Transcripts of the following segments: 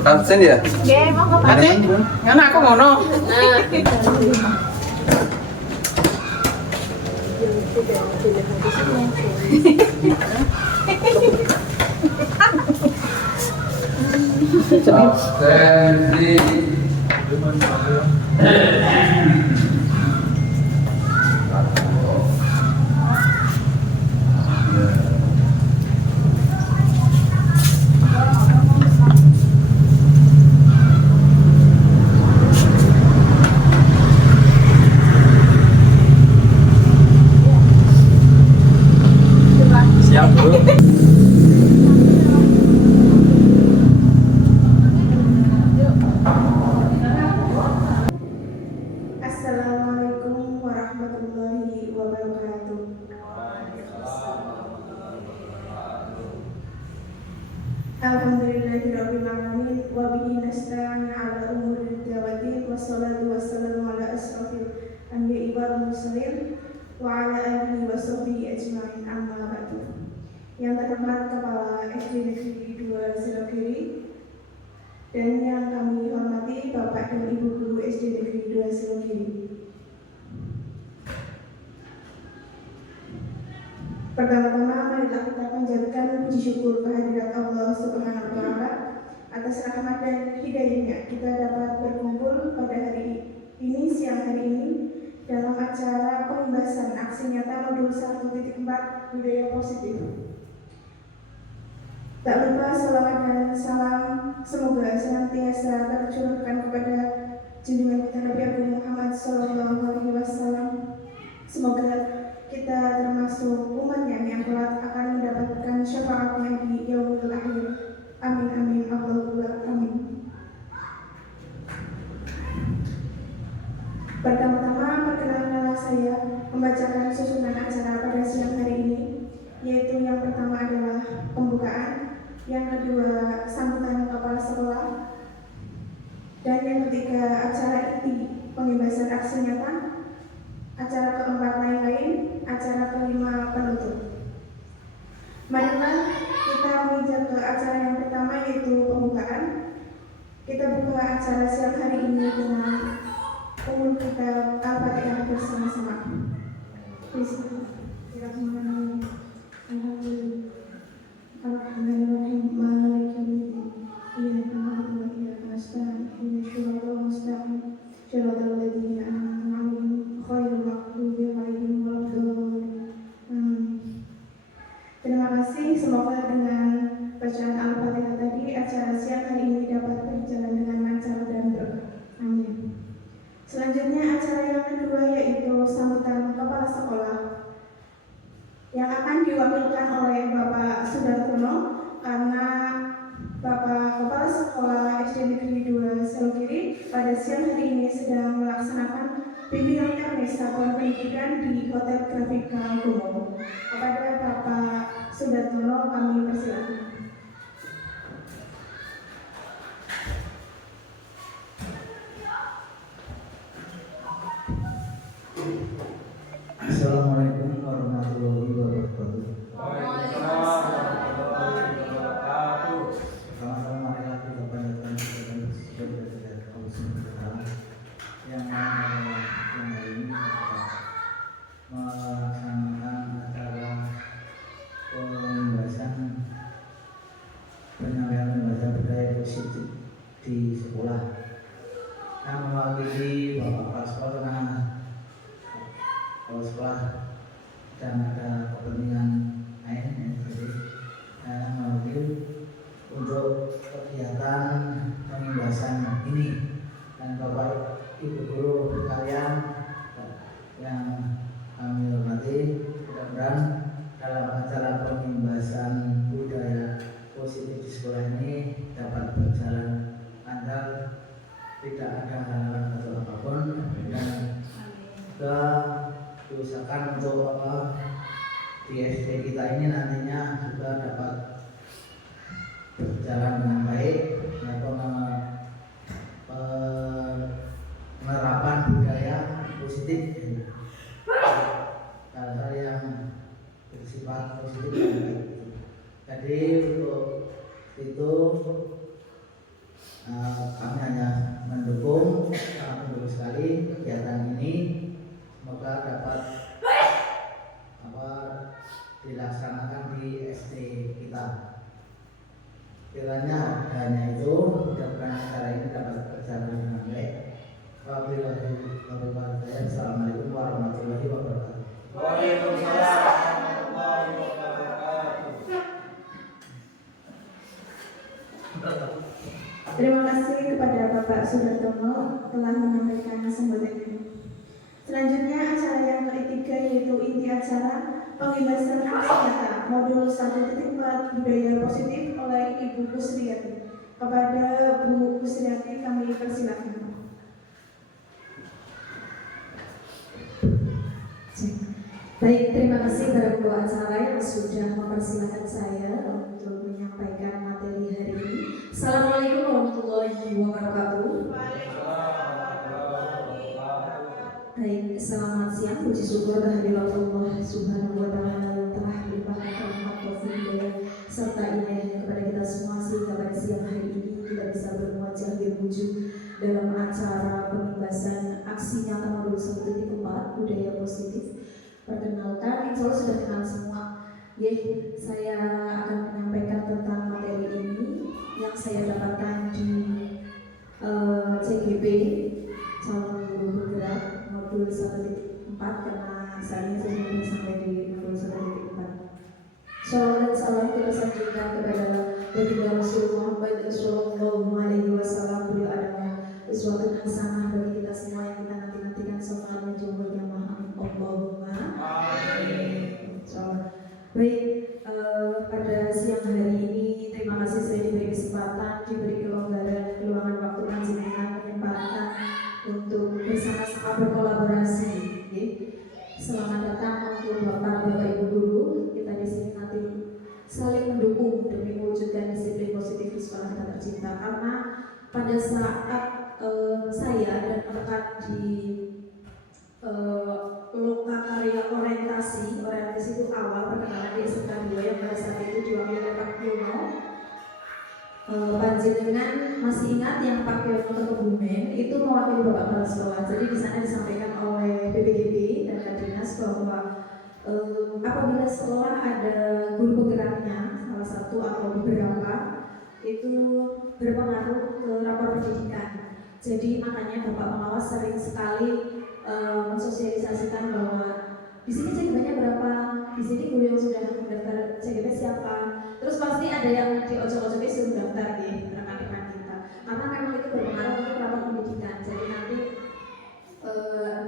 Absen ya? Nggih, monggo Pak. Ate, ngono aku ngono. Absen di siap Bu. Assalamualaikum warahmatullahi wabarakatuh. Alhamdulillahirabbil alamin wa bihi nasta'in 'ala umuri dawati wassalatu wassalamu ala asrofil anbiya'i wal mursalin wa ala alihi wa sahbihi ajma'in, amma ba'du. Yang terhormat Kepala SD Negeri 2 Selokiri dan yang kami hormati Bapak dan Ibu Guru SD Negeri 2 Selokiri. Pertama-tama marilah kita panjatkan puji syukur kehadirat Allah Subhanahu wa taala atas rahmat dan hidayahnya kita dapat berkumpul pada hari ini, siang hari ini, dalam acara pembahasan aksi nyata modul 1.4 budaya positif. Tak lupa salawat dan salam semoga senantiasa tercurahkan kepada junjungan kita Nabi Agung Muhammad SAW. Semoga kita termasuk umatnya yang kelak akan mendapatkan syafaatnya di yaumul akhir. Amin amin Allahumma amin. Pertama-tama perkenalkanlah saya membacakan susunan acara pada siang hari ini, yaitu yang pertama adalah pembukaan, yang kedua sambutan kepala sekolah, dan yang ketiga acara inti pembebasan aksi nyata, acara keempat lain-lain, acara kelima penutup. Marilah kita menginjak ke acara yang pertama, yaitu pembukaan. Kita buka acara siang hari ini dengan umum kita Al-Fatihah bersama-sama. Bismillahirrahmanirrahim. Alhamdulillahirrahim. Maliki yaumiddin. Iyyaka na'budu wa iyyaka nasta'in. Ihdinas siratal mustaqim. Shiratal ladzina an'amta 'alaihim ghairil maghdubi 'alaihim waladdallin. Terima kasih. Semoga dengan bacaan Al-Fatihah tadi acara siang hari ini dapat berjalan dengan lancar dan berkah. Amin. Selanjutnya acara yang kedua, yaitu sambutan kepala sekolah, yang akan diwakilkan oleh Bapak Sudartono karena Bapak Kepala Sekolah SD Negeri 2 Selokiri pada siang hari ini sedang melaksanakan bimbingan teknis satuan pendidikan di Hotel Grafika Gomo. Kepada Bapak Sudartono kami persilakan. Assalamualaikum warahmatullahi wabarakatuh. Sama-sama marilah kita panjatkan kepada Allah Subhanahu wa taala yang hari ini melaksanakan acara pembahasan penyampaian pembahasan budaya positif di sekolah. Yang mewakili Bapak Kepala Sekolah, kalau sekolah dan ada kepentingan lain, jadi saya mengambil untuk kegiatan pembahasan ini, dan Bapak Ibu Guru sekalian yang kami hormati, mudah-mudahan dalam acara pembahasan budaya positif di sekolah ini dapat berjalan lancar, tidak ada halangan atau apapun, dan diusahakan untuk di SD kita ini nantinya juga dapat berjalan dengan baik, penerapan budaya positif, hal-hal yang bersifat positif dan baik. Jadi untuk itu Kami hanya mendukung, sangat mendukung sekali kegiatan ini. Semoga dapat dilaksanakan di SD kita. Kiranya hanya itu, mudah-mudahan acara ini dapat berjalan dengan baik. Assalamualaikum warahmatullahi wabarakatuh. Waalaikumsalam warahmatullahi wabarakatuh. Terima kasih kepada Bapak Sudartono telah menyampaikan sambutan ini. Selanjutnya acara yang ketiga yaitu inti acara pengibasan aksi nyata modul 1.4 budaya positif oleh Ibu Kusriyati. Kepada Bu Kusriyati kami persilakan. Baik, terima kasih kepada pembawa acara yang sudah mempersilahkan saya untuk menyampaikan materi hari ini. Assalamualaikum warahmatullahi wabarakatuh. Baik, selamat siang. Puji syukur kehadirat Allah Subhanahu wa Ta'ala yang telah melimpahkan rahmat taufik hidayah serta inayahnya kepada kita semua sehingga pada siang hari ini kita bisa berwajah berwujud dalam acara pengibasan aksi nyata modul 1.4 budaya positif. Perkenalkan, insya Allah sudah kenal semua. Saya akan menyampaikan tentang materi ini yang saya dapatkan di CGP calon guru bergerak modul 1.4 karena saat ini saya sudah sampai di modul 1.4. Shalawat dan salam kita sampaikan kepada Baginda Rasul Muhammad Sallallahu Alaihi Wasallam. Beliau adalah uswatun hasanah bagi kita semua yang kita nanti-nantikan syafaatnya jauh yang maha. Allahumma amin. Baik, pada siang hari ini terima kasih saya diberi kesempatan, diberi kelonggaran, keluangan waktu panjenengan, penyempatan untuk bersama-sama berkolaborasi. Selamat datang untuk Bapak Ibu guru. Kita di sini nanti saling mendukung demi mewujudkan disiplin positif di sekolah kita tercinta. Karena pada saat saya dan rekan di lokakarya orientasi itu awal perkenalan di SMK 2 yang pada saat itu diwakili oleh Pak Yono. Panjenengan masih ingat yang Pak Yono Kebumen itu mewakili Bapak Kepala Sekolah. Jadi di sana disampaikan oleh BPGB dan Kadinas bahwa apabila sekolah ada guru penggeraknya salah satu atau beberapa itu berpengaruh ke rapor pendidikan. Jadi makanya Bapak Pengawas sering sekali mensosialisasikan bahwa di sini CGP-nya berapa, di sini guru yang sudah mendaftar CGP siapa. Terus pasti ada yang di ojok-ojoknya suruh daftar ya, rekan-rekan kita. Karena memang itu berpengaruh untuk rapor pendidikan. Jadi nanti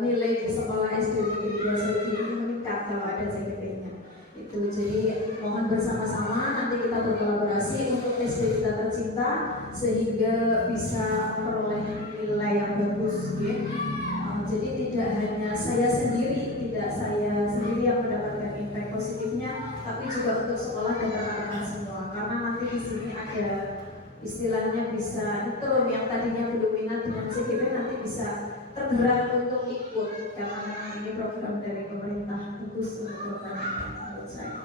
nilai di sekolah SD Negeri 2 ini meningkat kalau ada CGP-nya. Itu jadi mohon bersama-sama nanti kita berkolaborasi untuk SD kita tercinta sehingga bisa memperoleh nilai yang bagus ya. Jadi tidak hanya saya sendiri yang mendapatkan impact positifnya, tapi juga untuk sekolah dan rekan-rekan semua. Karena nanti di sini ada istilahnya bisa intro yang tadinya belum minat dengan CGP nanti bisa tergerak untuk ikut karena memang ini program dari pemerintah khusus untuk program menurut saya.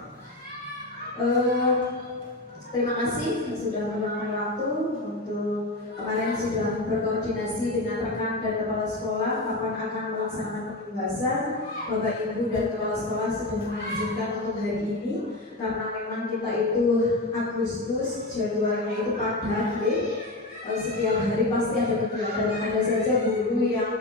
Terima kasih sudah meluangkan waktu untuk kemarin sudah berkoordinasi dengan rekan dan kepala sekolah kapan akan melaksanakan pembahasan. Bapak Ibu dan kepala sekolah sudah mengizinkan untuk hari ini karena memang kita itu Agustus jadwalnya itu padat. Setiap hari pasti ada kegiatan, ada saja guru yang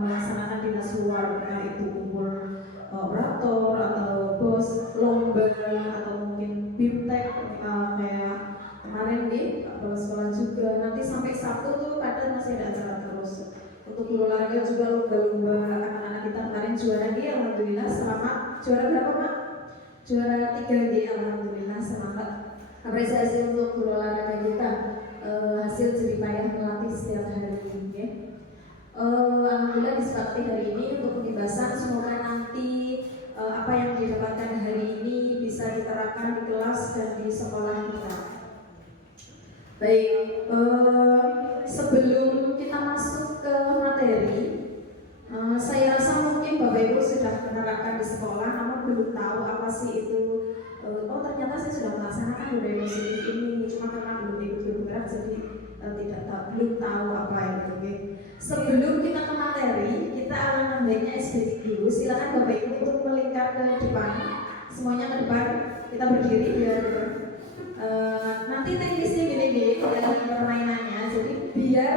melaksanakan dinas luar, itu kumpul operator atau bos lomba atau mungkin bimtek kayak kemarin nih kepala sekolah juga. Nanti sampai Sabtu tuh kadang masih ada acara terus. Untuk guru olahraga juga lomba-lomba anak-anak kita kemarin juara dia, alhamdulillah selamat. Juara berapa Pak? Juara 3 dia, alhamdulillah selamat. Apresiasi untuk guru olahraga kita. Hasil jerih payah melatih setiap hari ya. Alhamdulillah disepakati hari ini untuk pembebasan. Semoga nanti apa yang didapatkan hari ini bisa diterapkan di kelas dan di sekolah kita. Baik, sebelum kita masuk ke materi, saya rasa mungkin Bapak Ibu sudah menerapkan di sekolah, namun belum tahu apa sih itu. Oh ternyata saya sudah melaksanakan budaya positif ini, cuma karena belum ikut bergerak jadi tidak tahu tahu apa itu. Oke. Sebelum kita ke materi, kita alangkah baiknya SBT dulu. Silakan Bapak Ibu untuk melingkar ke depan, semuanya ke depan. Kita berdiri biar nanti teknisnya gini dalam permainannya. Jadi biar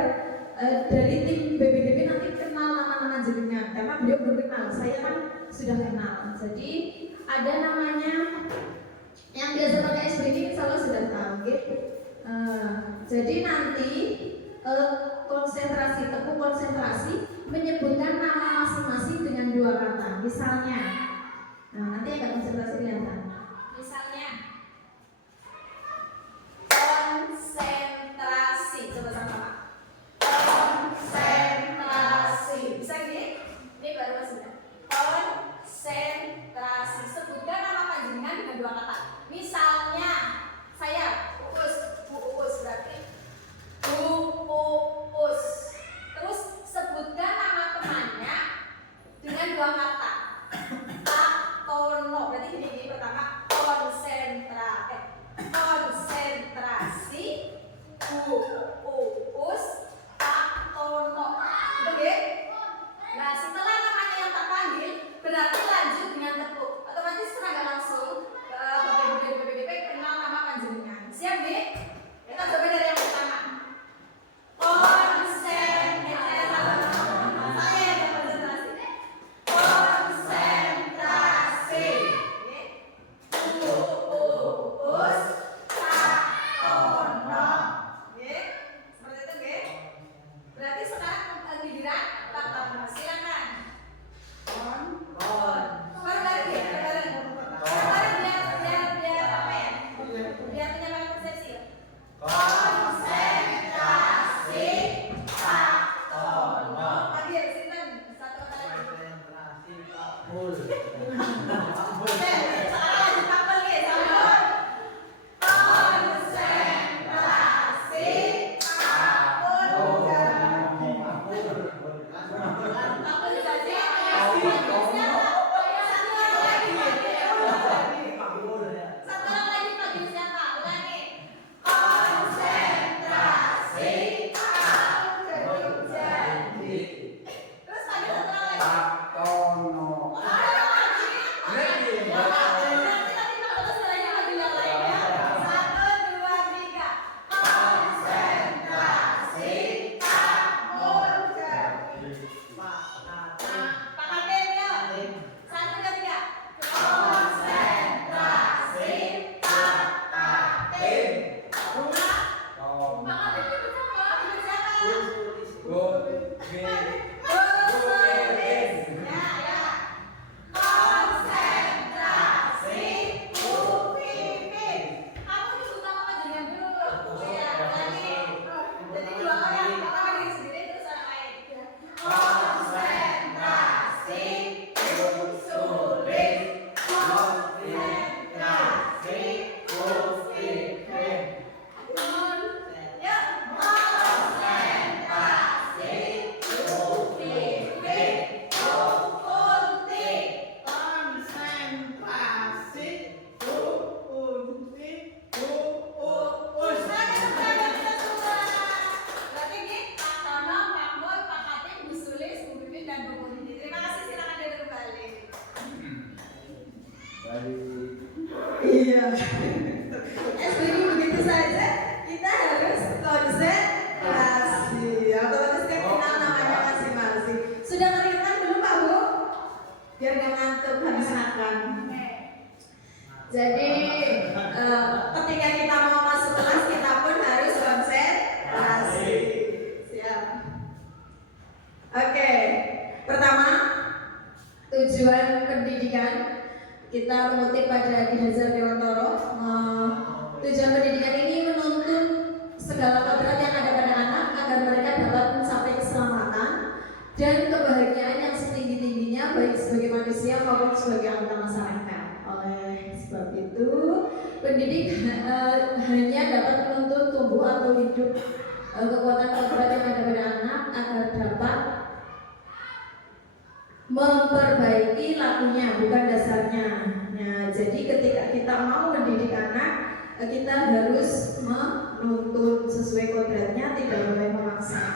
dari tim BBDP nanti kenal nama-nama jenengan karena beliau belum kenal. Saya kan sudah kenal. Jadi ada namanya yang biasa pakai SBT insya Allah sudah tahu. Jadi nanti konsentrasi, tepuk konsentrasi menyebutkan nama masing-masing dengan 2 kata. Misalnya, nanti agak konsentrasi kelihatan. Misalnya, konsentrasi. Coba sama-sama. Konsentrasi. Bisa gini? Ini baru maksudnya. Konsentrasi. Sebutkan nama panjenengan dengan 2 kata. Misalnya, saya Uus berarti Uus. Terus sebutkan nama temannya dengan 2 kata. Pak Tono. Berarti gini pertama konsentrasi Uus Pak Tono. Oke? Nah setelah namanya yang terpanggil berarti lanjut dengan tepuk. Otomatis tenaga langsung Bapak Ibu BPDP kenal nama panjenengan. Siap nih? Kita coba dari yang pertama. Iya. SBD begitu saja kita harus konsentrasi. Otomatis kan kenal namanya masing-masing. Sudah ngeringan belum Pak Bu? Biar nggak ngantuk habis makan. Jadi ketika kita mau masuk kelas kita pun harus konsentrasi. Siap. Oke. Pertama, tujuan pendidikan. Kita mengutip pada Ki Hajar Dewantoro, tujuan pendidikan ini menuntun segala kodrat yang ada pada anak agar mereka dapat mencapai keselamatan dan kebahagiaan yang setinggi-tingginya baik sebagai manusia maupun sebagai anggota masyarakat. Oleh sebab itu, pendidik hanya dapat menuntun tumbuh atau hidup kekuatan kodrat yang ada pada anak agar dapat memperbaiki lakunya, bukan dasarnya. Nah, jadi ketika kita mau mendidik anak, kita harus menuntun sesuai kodratnya, tidak boleh memaksa.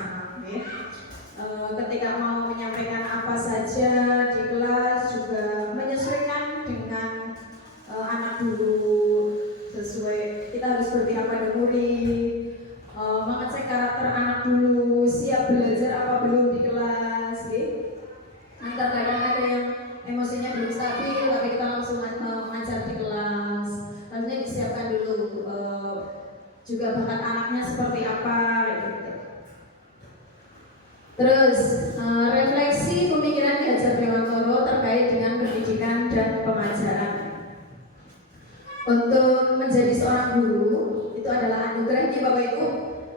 juga bakat anaknya seperti apa gitu. Terus refleksi pemikiran Ki Hajar Dewantoro terkait dengan pendidikan dan pengajaran. Untuk menjadi seorang guru itu adalah anugerah nih Bapak Ibu,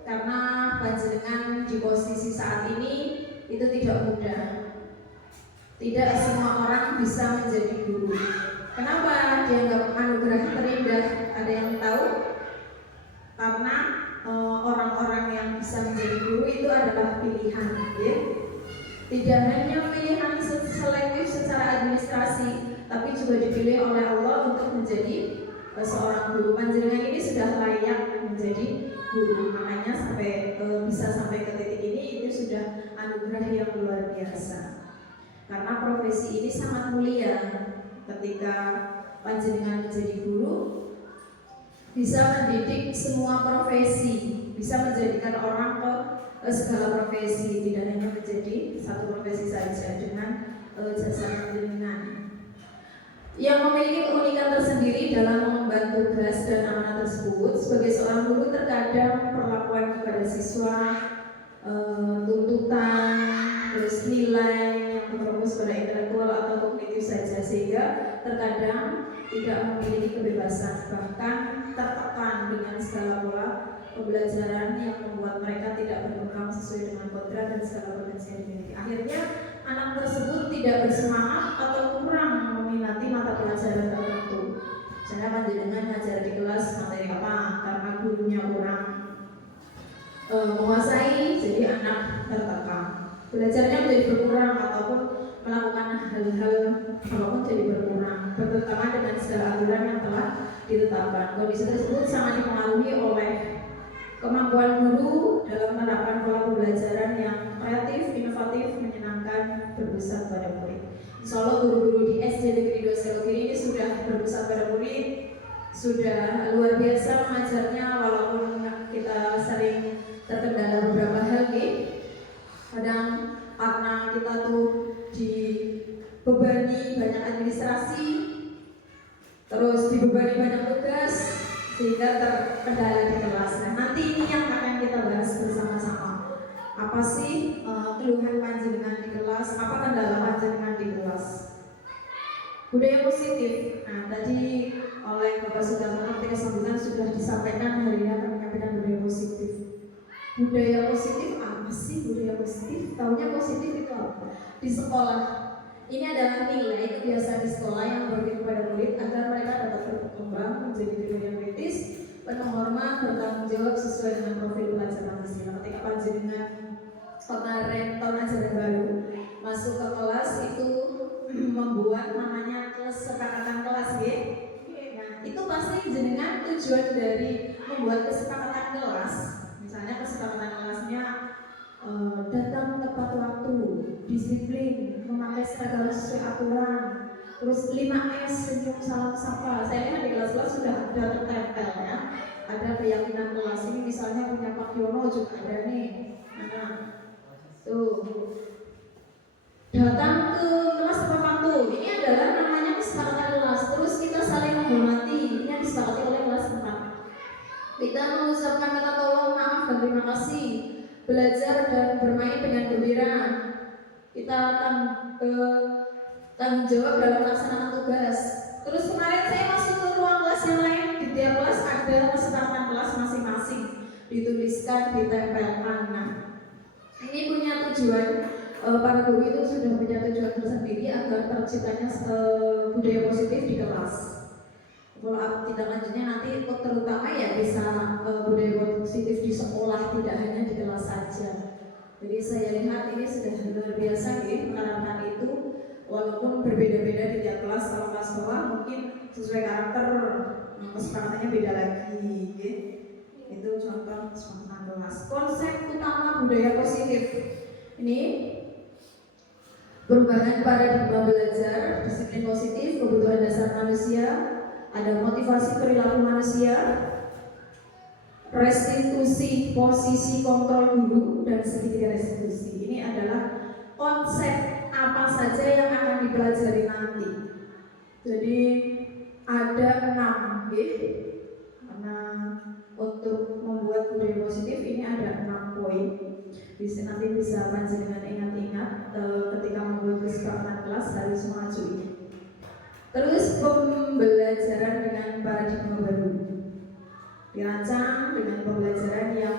karena panjenengan di posisi saat ini itu tidak mudah. Tidak semua orang bisa menjadi guru. Kenapa dianggap anugerah terindah? Ada yang tahu? Karena orang-orang yang bisa menjadi guru itu adalah pilihan, ya. Tidak hanya pilihan selektif secara administrasi, tapi juga dipilih oleh Allah untuk menjadi seorang guru. Panjenengan ini sudah layak menjadi guru, makanya sampai bisa sampai ke titik ini itu sudah anugerah yang luar biasa. Karena profesi ini sangat mulia. Ketika panjenengan menjadi guru, bisa mendidik semua profesi, bisa menjadikan orang ke segala profesi, tidak hanya menjadi satu profesi saja dengan jasa panjenengan. Yang memiliki keunikan tersendiri dalam mengemban tugas dan amanah tersebut. Sebagai seorang guru terkadang perlakuan kepada siswa, tuntutan, terus nilai yang berfokus pada intelektual atau kognitif saja, sehingga terkadang tidak memiliki kebebasan, bahkan tertekan dengan segala pola pembelajaran yang membuat mereka tidak berkembang sesuai dengan kodrat dan segala potensi yang dimiliki. Akhirnya anak tersebut tidak bersemangat atau kurang meminati mata pelajaran tertentu. Misalnya panjenengan ngajar di kelas materi apa, karena gurunya kurang menguasai, jadi anak tertekan. Belajarnya menjadi berkurang ataupun melakukan hal-hal apapun jadi berkurang, bertentangan dengan segala aturan yang telah ditetapkan. Kondisi tersebut sangat dipengaruhi oleh kemampuan guru dalam menerapkan pola pembelajaran yang kreatif, inovatif, menyenangkan, berpusat pada murid. Insya Allah guru-guru di SD Negeri 2 Selogiri ini sudah berpusat pada murid, sudah luar biasa mengajarnya, walaupun kita sering terkendala beberapa hal nih. Kadang karena kita tuh dibebani banyak administrasi, terus dibebani banyak tugas, sehingga terkendala di kelas. Nah, nanti ini yang akan kita bahas bersama-sama. Apa sih keluhan panjenengan di kelas? Apa kendala panjenengan di kelas? Budaya positif. Nah, tadi oleh Bapak Sudarmono ketika sambutan sudah disampaikan, hari ini akan menyampaikan budaya positif. Budaya positif apa sih budaya positif? Taunya positif itu apa? Di sekolah. Ini adalah nilai kebiasaan di sekolah yang berbagi kepada murid agar mereka dapat berkembang menjadi pribadi yang kritis, penuh hormat, bertanggung jawab sesuai dengan profil pelajar manusia. Ketika panjenengan kemarin tahun ajaran baru masuk ke kelas itu membuat namanya kesepakatan kelas, ya. Nah, itu pasti jenengan tujuan dari membuat kesepakatan kelas. Misalnya kesepakatan kelasnya datang tepat waktu, disiplin, memakai seragam sesuai aturan, terus 5S, senyum, salam, sapa. Saya lihat di kelas-kelas sudah ada tertempel, ya. Ada keyakinan kelas ini, misalnya punya Pak Yono juga ada nih. Nah, tuh datang ke kelas tepat waktu. Ini adalah namanya kesepakatan kelas. Terus kita saling menghormati. Ini yang disepakati oleh kelas tempat. Kita mengucapkan kata tolong, maaf, dan terima kasih. Belajar dan bermain dengan gembira. Kita tanggung jawab dalam melaksanakan tugas. Terus kemarin saya masuk ke ruang kelas yang lain. Di tiap kelas ada kesepakatan kelas masing-masing, dituliskan, ditempelkan. Nah, ini punya tujuan. Para guru itu sudah punya tujuan tersendiri agar terciptanya budaya positif di kelas. Kalau tidak lanjutnya nanti terutama ya bisa budaya positif di sekolah, tidak hanya di kelas saja. Jadi saya lihat ini sudah luar biasa ya, menerapkan itu walaupun berbeda-beda di tiap kelas. Kalau kelas bawah mungkin sesuai karakter kesepakatannya beda lagi ya. Itu contoh kesepakatan kelas. Konsep utama budaya positif ini perubahan paradigma belajar, disiplin positif, kebutuhan dasar manusia, ada motivasi perilaku manusia, restitusi posisi kontrol guru, dan segitiga restitusi. Ini adalah konsep apa saja yang akan dipelajari nanti. Jadi ada 6 karena untuk membuat budaya positif ini ada 6 poin. Nanti bisa panjenengan ingat-ingat ketika membuat kesepakatan kelas harus mengacu ini. Terus pembelajaran dengan paradigma baru dirancang dengan pembelajaran yang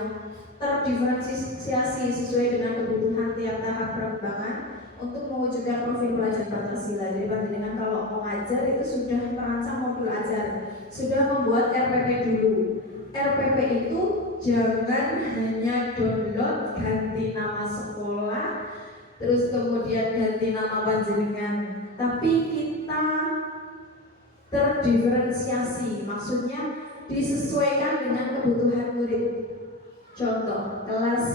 terdiferensiasi sesuai dengan kebutuhan tiap tahap perkembangan untuk mewujudkan profil pelajar Pancasila. Jadi panjenengan kalau mau ngajar itu sudah merancang modul ajar, sudah membuat RPP dulu. RPP itu jangan hanya download ganti nama sekolah, terus kemudian ganti nama panjenengan, tapi kita terdiferensiasi, maksudnya disesuaikan dengan kebutuhan murid. Contoh, kelas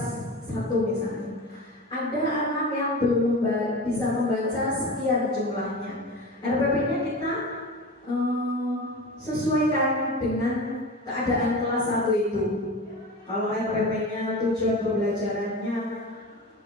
1 misalnya, ada anak yang belum bisa membaca sekian jumlahnya. RPP-nya kita sesuaikan dengan keadaan kelas 1 itu. Kalau RPP-nya tujuan pembelajarannya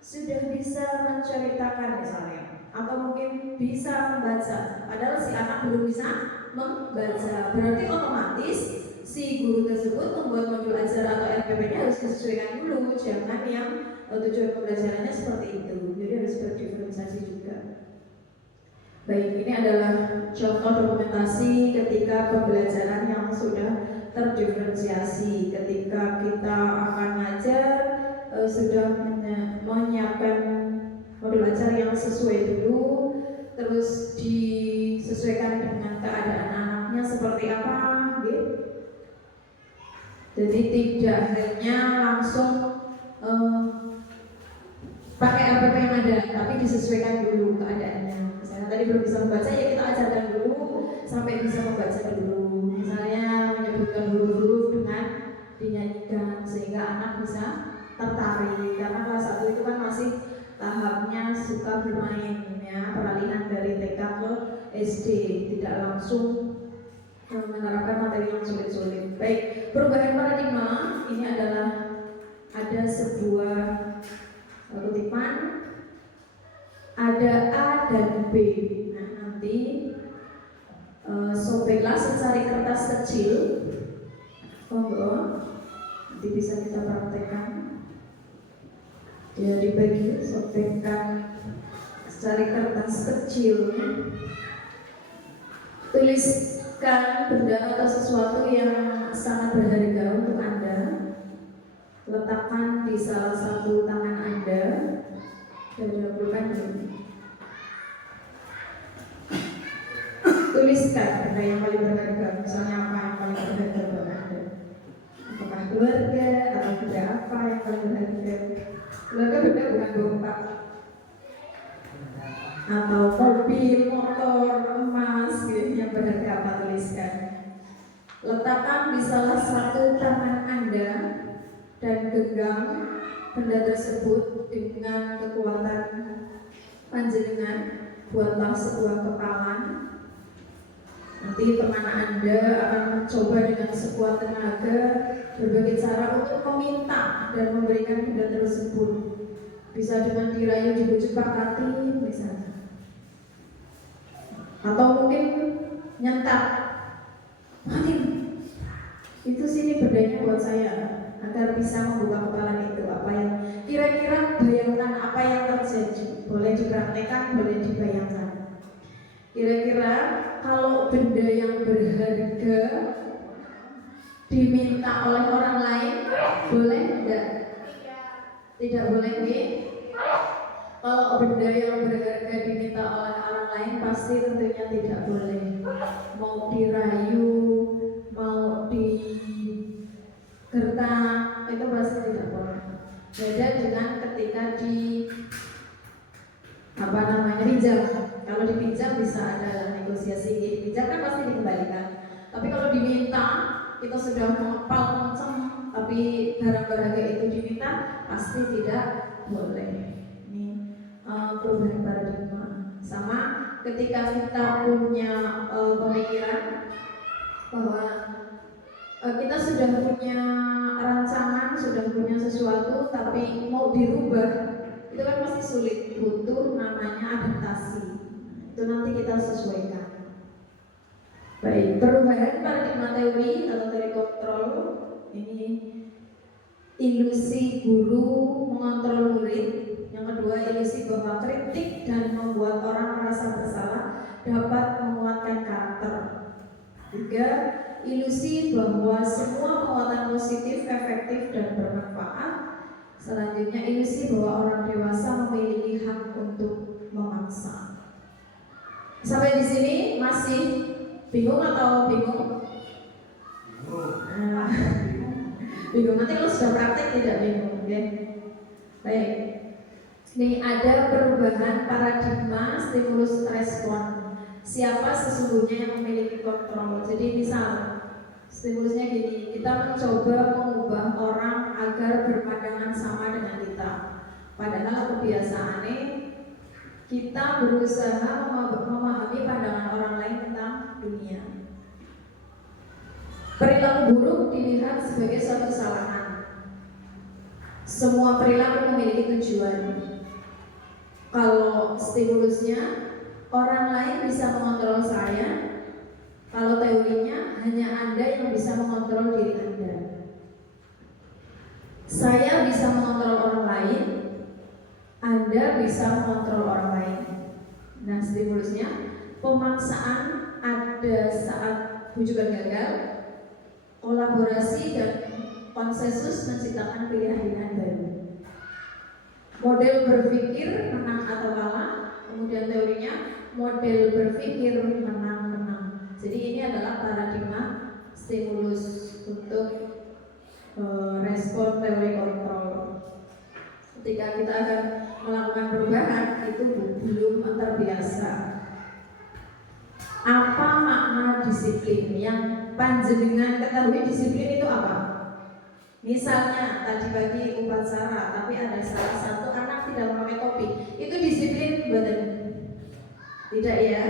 sudah bisa menceritakan misalnya, atau mungkin bisa membaca, padahal si anak belum bisa membaca, berarti otomatis si guru tersebut membuat modul ajar atau RPP-nya harus disesuaikan dulu, jangan yang tujuan pembelajarannya seperti itu. Jadi harus berdiferensiasi juga. Baik, ini adalah contoh dokumentasi ketika pembelajaran yang sudah terdiferensiasi. Ketika kita akan ngajar, sudah menyiapkan modul ajar yang sesuai dulu, terus disesuaikan dengan keadaan anaknya seperti apa, gitu. Jadi tidak hanya langsung pakai RPP yang ada, tapi disesuaikan dulu keadaannya. Misalnya tadi belum bisa membaca, ya kita ajarkan dulu sampai bisa membaca dulu. Misalnya menyebutkan huruf-huruf dengan dinyanyikan sehingga anak bisa tertarik. Karena kelas 1 itu kan masih tahapnya suka bermain, ya, peralihan dari TK ke SD, tidak langsung menerapkan materi yang sulit-sulit. Baik, perubahan paradigma ini adalah ada sebuah kutipan, ada A dan B. Nah, nanti sobeklah secari kertas kecil, monggo, nanti bisa kita praktekkan. Ya, dibagi, sobekkan secari kertas kecil, tuliskan benda atau sesuatu yang sangat berharga untuk Anda, letakkan di salah satu tangan Anda dan dahulukan ini. Tuliskan benda yang paling berharga, misalnya apa yang paling berharga buat Anda. Apakah keluarga atau benda apa yang paling berharga? Keluarga benda bukan bongkar atau mobil, motor, emas, gitu, yang berharga apa, tuliskan. Letakkan di salah satu tangan Anda dan genggam benda tersebut dengan kekuatan panjenengan. Buatlah sebuah kepalan. Nanti teman Anda akan mencoba dengan sekuat tenaga berbagai cara untuk meminta dan memberikan benda tersebut. Bisa dengan dirayu dibujuk hati misalnya, atau mungkin nyentak, Hakim, itu sini bendanya buat saya, agar bisa membuka kepala itu. Apa yang kira-kira bayangkan apa yang terjadi, boleh dipraktekkan, boleh dibayangkan. Kira-kira kalau benda yang berharga diminta oleh orang lain, boleh enggak? Tidak boleh, nih. Kalau benda yang berharga diminta oleh orang lain, pasti tentunya tidak boleh. Mau dirayu, mau digertak, itu pasti tidak boleh. Beda dengan ketika pinjam. Kalau dipinjam bisa ada negosiasi, dipinjam kan pasti dikembalikan. Tapi kalau diminta, kita sudah mengepal kenceng, tapi barang berharga itu diminta, pasti tidak boleh. Ini perubahan paradigma. Sama ketika kita punya pemikiran bahwa kita sudah punya rancangan, sudah punya sesuatu, tapi mau dirubah, itu kan pasti sulit, butuh namanya adaptasi. Itu nanti kita sesuaikan. Baik, perubahan paradigma teori atau teori kontrol Ini ilusi guru mengontrol murid. Yang kedua, ilusi bahwa kritik dan membuat orang merasa bersalah dapat menguatkan karakter. Tiga, ilusi bahwa semua penguatan positif, efektif, dan bermanfaat. Selanjutnya, ilusi bahwa orang dewasa memiliki hak untuk memaksa. Sampai di sini masih bingung atau bingung? Bingung, nanti kalau sudah praktek tidak bingung, ya? Baik. Ini ada perubahan paradigma stimulus respon. Siapa sesungguhnya yang memiliki kontrol? Jadi misal stimulusnya gini, kita mencoba mengubah orang agar berpandangan sama dengan kita. Padahal kebiasaannya kita berusaha memahami pandangan orang lain tentang dunia. Perilaku buruk dilihat sebagai suatu kesalahan. Semua perilaku memiliki tujuan. Kalau stimulusnya orang lain bisa mengontrol saya, kalau teorinya hanya Anda yang bisa mengontrol diri Anda. Saya bisa mengontrol orang lain, Anda bisa mengontrol orang lain. Nah, stimulusnya pemaksaan ada saat bujukan gagal, kolaborasi dan konsensus menciptakan pilihan-pilihan baru. Model berpikir menang atau kalah, kemudian teorinya model berpikir menang-menang. Jadi ini adalah paradigma stimulus untuk respon teori kontrol. Ketika kita akan melakukan perubahan itu belum terbiasa. Apa makna disiplin? Yang panjenengan ketahui disiplin itu apa? Misalnya tadi pagi upacara, tapi ada salah satu anak tidak memakai topi, itu disiplin buatan? Tidak ya?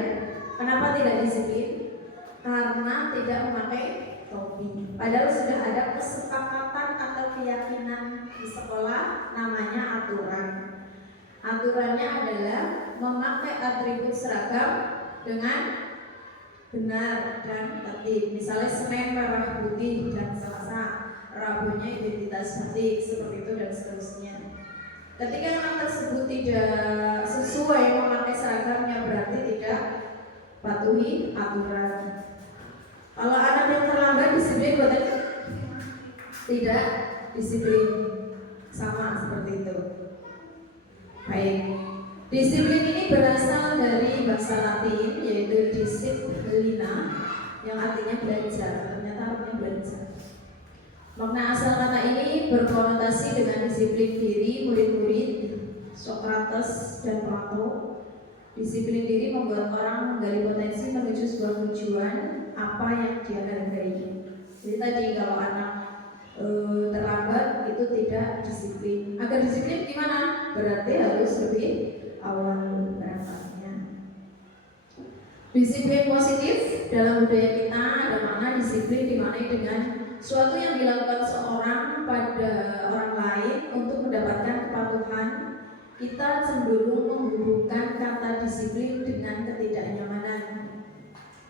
Kenapa tidak disiplin? Karena tidak memakai topi. Padahal sudah ada kesepakatan atau keyakinan di sekolah, namanya aturan. Aturannya adalah memakai atribut seragam dengan benar dan tertib. Misalnya Senin merah putih dan Selasa Rabunya identitas batik, seperti itu dan seterusnya. Ketika anak tersebut tidak sesuai memakai seragamnya, berarti tidak patuhi aturan. Kalau anak yang terlambat disiplin, berarti tidak disiplin, sama seperti itu. Baik, disiplin ini berasal dari bahasa Latin yaitu disciplina, yang artinya belajar. Ternyata artinya belajar. Makna asal kata ini berkonotasi dengan disiplin diri murid-murid Socrates dan Plato. Disiplin diri membuat orang menggali potensi menuju sebuah tujuan apa yang dia hargai. Jadi tadi kalau anak terlambat itu tidak disiplin. Agar disiplin gimana? Berarti harus lebih awal berangkatnya. Disiplin positif dalam budaya kita ada makna disiplin dimaknai dengan suatu yang dilakukan seorang pada orang lain untuk mendapatkan kepatuhan. Kita cenderung menghubungkan kata disiplin dengan ketidaknyamanan.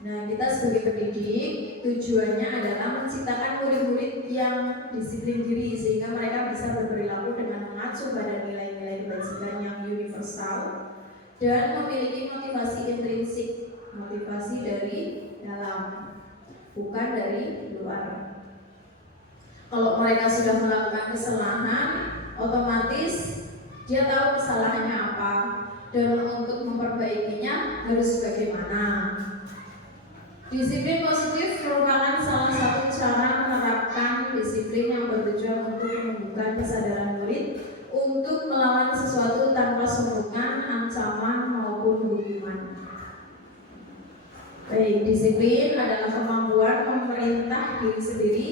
Nah, kita sebagai pendidik tujuannya adalah menciptakan murid-murid yang disiplin diri sehingga mereka bisa berperilaku dengan mengacu pada nilai-nilai kebajikan yang universal dan memiliki motivasi intrinsik, motivasi dari dalam, bukan dari luar. Kalau mereka sudah melakukan kesalahan, otomatis dia tahu kesalahannya apa dan untuk memperbaikinya harus bagaimana. Disiplin positif merupakan salah satu cara menerapkan disiplin yang bertujuan untuk menumbuhkan kesadaran murid untuk melawan sesuatu tanpa suntukan, ancaman maupun hukuman. Baik, disiplin adalah kemampuan memerintah diri sendiri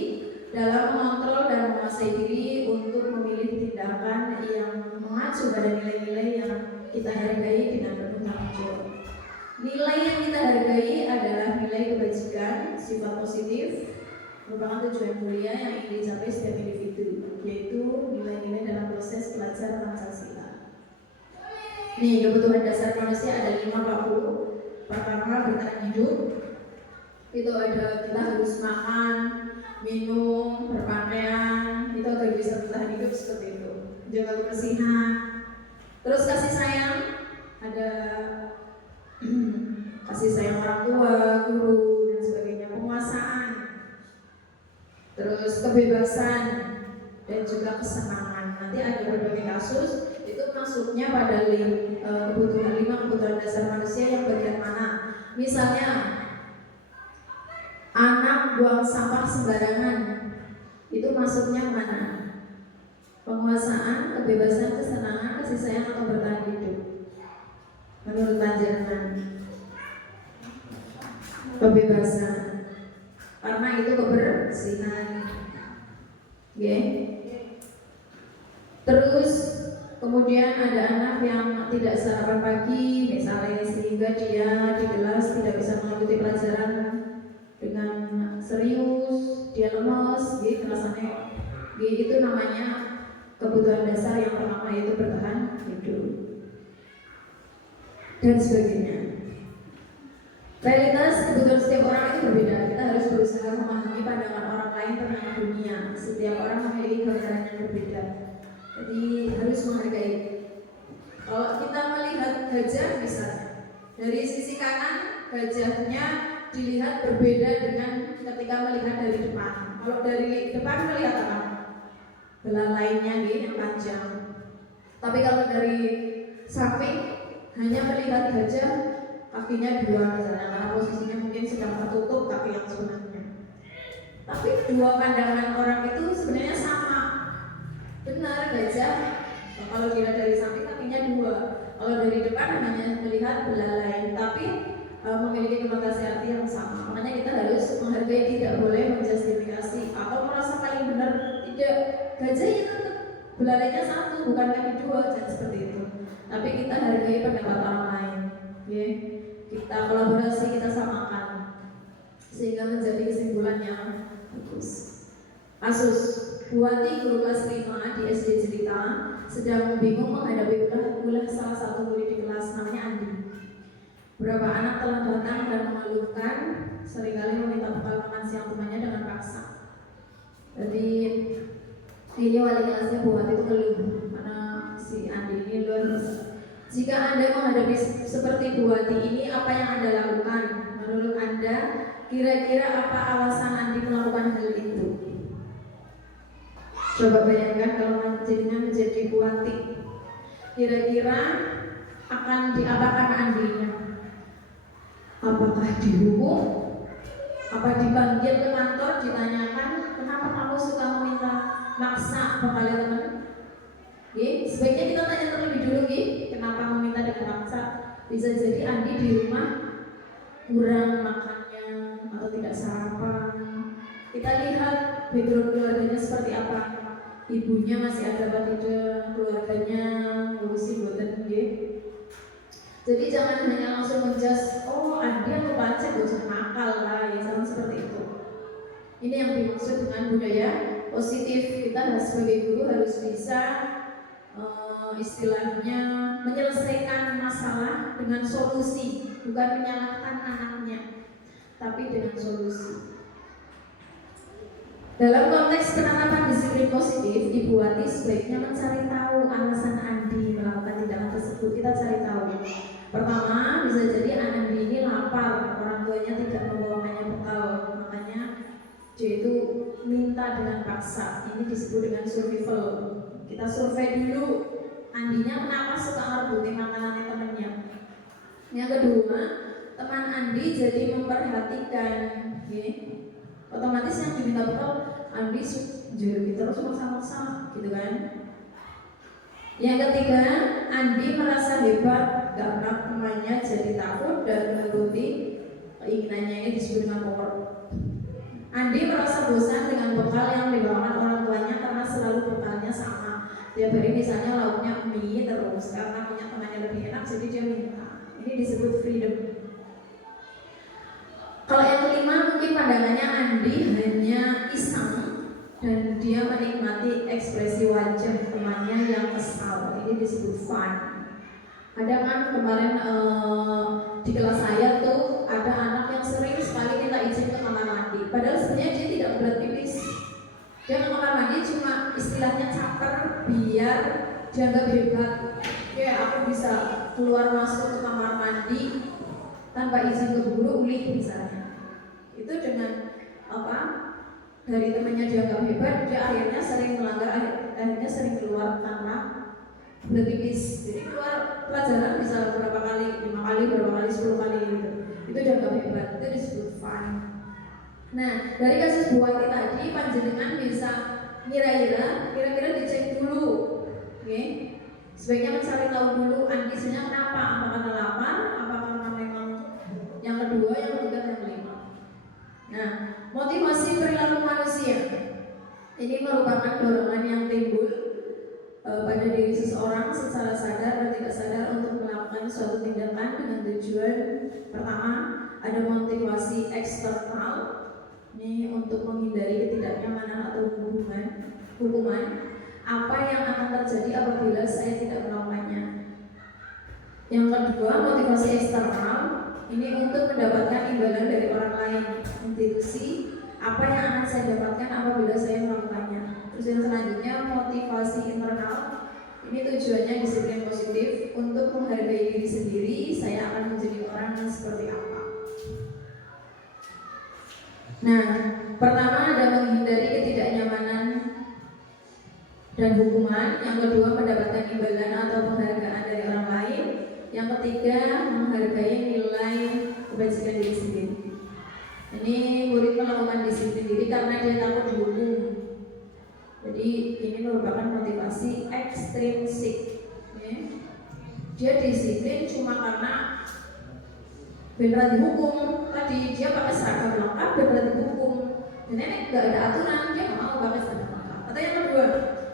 dalam mengontrol dan menguasai diri untuk memilih tindakan yang mengacu pada nilai-nilai yang kita hargai dengan penuh tanggung jawab. Nilai yang kita hargai adalah nilai kebajikan, sifat positif, merupakan tujuan mulia yang ingin dicapai setiap individu, yaitu nilai-nilai dalam proses belajar Pancasila. Nih, kebutuhan dasar manusia ada 5 Pak. Pertama, bertahan hidup. Itu ada kita harus makan, minum, berpakaian, itu agar bisa bertahan hidup seperti itu. Jaga kebersihan, terus kasih sayang, ada kasih sayang orang tua, guru dan sebagainya, penguasaan, terus kebebasan dan juga kesenangan. Nanti ada berbagai kasus itu masuknya pada kebutuhan 5 kebutuhan dasar manusia yang bagian mana. Misalnya anak buang sampah sembarangan, itu masuknya mana? Penguasaan, kebebasan, kesenangan, kasih sayang atau bertahan hidup? Menurut panjenengan? Kebebasan, karena itu kebersihan. Oke. Terus kemudian ada anak yang tidak sarapan pagi misalnya, sehingga dia di kelas tidak bisa mengikuti pelajaran dengan serius, dia lemes, gitu rasanya. Itu namanya kebutuhan dasar yang pertama, yaitu bertahan hidup dan sebagainya. Realitas kebutuhan setiap orang itu berbeda. Kita harus berusaha memahami pandangan orang lain tentang dunia. Setiap orang memiliki gambaran yang berbeda. Jadi harus menghargai. Kalau kita melihat gajah misalnya, dari sisi kanan gajahnya dilihat berbeda dengan ketika melihat dari depan. Kalau dari depan melihat apa? Belalainya yang panjang. Tapi kalau dari samping hanya melihat gajah kakinya 2 misalnya, karena posisinya mungkin sedang tertutup kaki yang sebenarnya. Tapi dua pandangan orang itu sebenarnya sama. Benar, gajah kalau dilihat dari samping kakinya 2, kalau dari depan hanya melihat belalai, tapi memiliki konotasi arti yang sama. Makanya kita harus menghargai, tidak boleh menjustifikasi atau merasa paling benar. Tidak, gajah itu tetap belalainya 1, bukan kaki 2, jangan seperti itu. Tapi kita hargai pendapat orang lain, ya. Kita kolaborasi, kita samakan sehingga menjadi kesimpulan yang bagus. Kasus Buati guru kelas 5 di SD cerita sedang bingung menghadapi ulah salah satu murid di kelas, namanya Andi. Beberapa anak telah datang dan mengeluhkan seringkali meminta bekal makan siang temannya dengan paksa. Jadi ini wali kelasnya Buati itu keluh karena si Andi ini luar biasa. Jika Anda menghadapi seperti Buati ini, apa yang Anda lakukan? Menurut Anda, kira-kira apa alasan Andi melakukan hal itu? Coba bayangkan kalau jenengan menjadi Buati, kira-kira akan diapakan Andinya? Apakah dihukum? Apa dipanggil ke kantor, ditanyakan kenapa kamu suka meminta maksa bekal teman? Sebaiknya kita tanya terlebih dulu, kenapa meminta dengan maksa? Bisa jadi Andi di rumah kurang makannya atau tidak sarapan. Kita lihat background keluarganya seperti apa. Ibunya masih ada apa tidak, keluarganya ngurusi boten, Jadi jangan hanya langsung menjudge, oh Andi yang pacet, bosan nakal lah, ya jangan seperti itu. Ini yang dimaksud dengan budaya positif. Kita sebagai guru harus bisa istilahnya menyelesaikan masalah dengan solusi, bukan menyalahkan anaknya, tapi dengan solusi. Dalam konteks penerapan disiplin positif, Ibu Wati sebaiknya mencari tahu alasan Andi melakukan tindakan tersebut. Kita cari tahu. Pertama, bisa jadi Andi ini lapar, orang tuanya tidak membawakannya bekal, makanya dia itu minta dengan paksa. Ini disebut dengan survival. Kita survei dulu Andinya kenapa suka ngerebutin makanannya temannya. Yang kedua, teman Andi jadi memperhatikan, otomatis yang diminta bekal Andi juru terus maksa-maksa, gitu kan. Yang ketiga, Andi merasa hebat, gak pernah temannya jadi takut dan menuruti keinginannya. Ini disebut dengan power. Andi merasa bosan dengan bekal yang dibawakan orang tuanya karena selalu bekalnya sama. Tiap hari misalnya lauknya mie terus, karena punya temannya lebih enak jadi dia minta. Ini disebut freedom. Kalau yang kelima, mungkin pandangannya Andi hanya iseng dan dia menikmati ekspresi wajah temannya yang kesal. Ini disebut fun. Ada kan kemarin di kelas saya tuh ada anak yang sering sekali minta izin ke kamar mandi, padahal sebenarnya dia tidak berat pipis. Dia ke kamar mandi cuma istilahnya caper biar dianggap hebat. Kayak aku bisa keluar masuk ke kamar mandi tanpa izin ke guru ulih misalnya. Itu dengan apa? Dari temannya dianggap hebat, dia akhirnya sering melanggar, akhirnya sering keluar tanpa bertipis. Jadi keluar pelajaran bisa berapa kali, 5 kali, berapa kali, 10 kali gitu. Itu dianggap hebat, itu disebut fun. Nah, dari kasus Bu Wati tadi, panjenengan bisa kira-kira dicek dulu, oke? Sebaiknya mencari tahu dulu antisnya kenapa, apakah karena lapar, apakah karena memang yang kedua, yang ketiga, yang kelima. Nah, motivasi perilaku manusia ini merupakan dorongan yang timbul pada diri seseorang secara sadar dan tidak sadar untuk melakukan suatu tindakan dengan tujuan pertama ada motivasi eksternal ini untuk menghindari ketidaknyamanan atau hukuman apa yang akan terjadi apabila saya tidak melakukannya. Yang kedua motivasi eksternal ini untuk mendapatkan imbalan dari orang lain, institusi apa yang akan saya dapatkan apabila saya melakukannya. Terus yang selanjutnya motivasi internal ini tujuannya disiplin positif untuk menghargai diri sendiri. Saya akan menjadi orang yang seperti apa. Nah, pertama ada menghindari ketidaknyamanan dan hukuman. Yang kedua mendapatkan imbalan atau penghargaan dari orang lain. Yang ketiga menghargai nilai kebajikan diri sendiri. Ini murid melakukan disiplin diri karena dia takut dihukum. Jadi ini merupakan motivasi ekstrinsik. Dia disiplin cuma karena benar dihukum. Tadi dia pakai seragam lengkap benar dihukum. Dan ini nggak ada aturan, dia nggak mau pakai seragam lengkap. Atau yang kedua,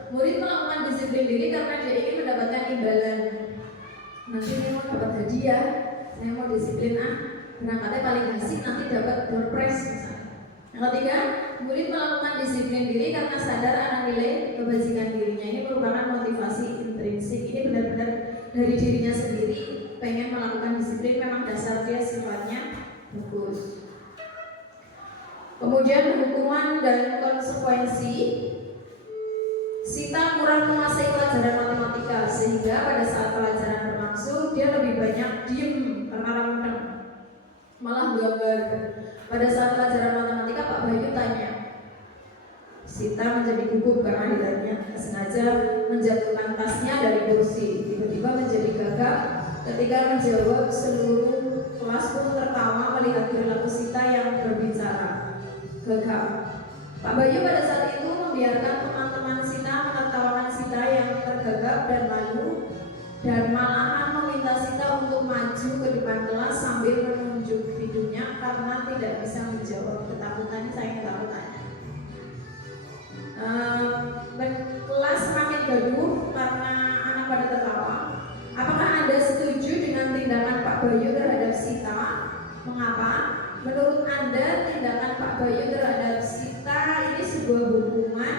murid melakukan disiplin diri karena dia ingin mendapatkan imbalan. Nanti saya mau dapat hadiah, saya mau disiplin berangkatnya paling asik nanti dapat door prize misalnya. Yang ketiga, murid melakukan disiplin diri karena sadar akan nilai kebajikan dirinya. Ini merupakan motivasi intrinsik. Ini benar-benar dari dirinya sendiri pengen melakukan disiplin, memang dasar dia sifatnya bagus. Kemudian hukuman dan konsekuensi. Sita kurang menguasai pelajaran matematika sehingga pada saat pelajaran berlangsung dia lebih banyak diem karena ramah malah gambar. Pada saat pelajaran matematika Pak Bayu tanya, Sita menjadi gugup karena ditanya, sengaja menjatuhkan tasnya dari kursi, tiba-tiba menjadi gagap ketika menjawab. Seluruh kelas pun tertawa melihat perilaku Sita yang berbicara gagap. Pak Bayu pada saat itu membiarkan teman-teman Sita menertawakan Sita yang tergagap dan malu, dan malahan meminta Sita untuk maju ke depan kelas sambil menunjuk hidungnya karena tidak bisa menjawab. Ketakutan, saya ketakutan. Kelas semakin gaduh karena anak pada tertawa. Apakah Anda setuju dengan tindakan Pak Bayu terhadap Sita? Mengapa? Menurut Anda tindakan Pak Bayu terhadap Sita ini sebuah hukuman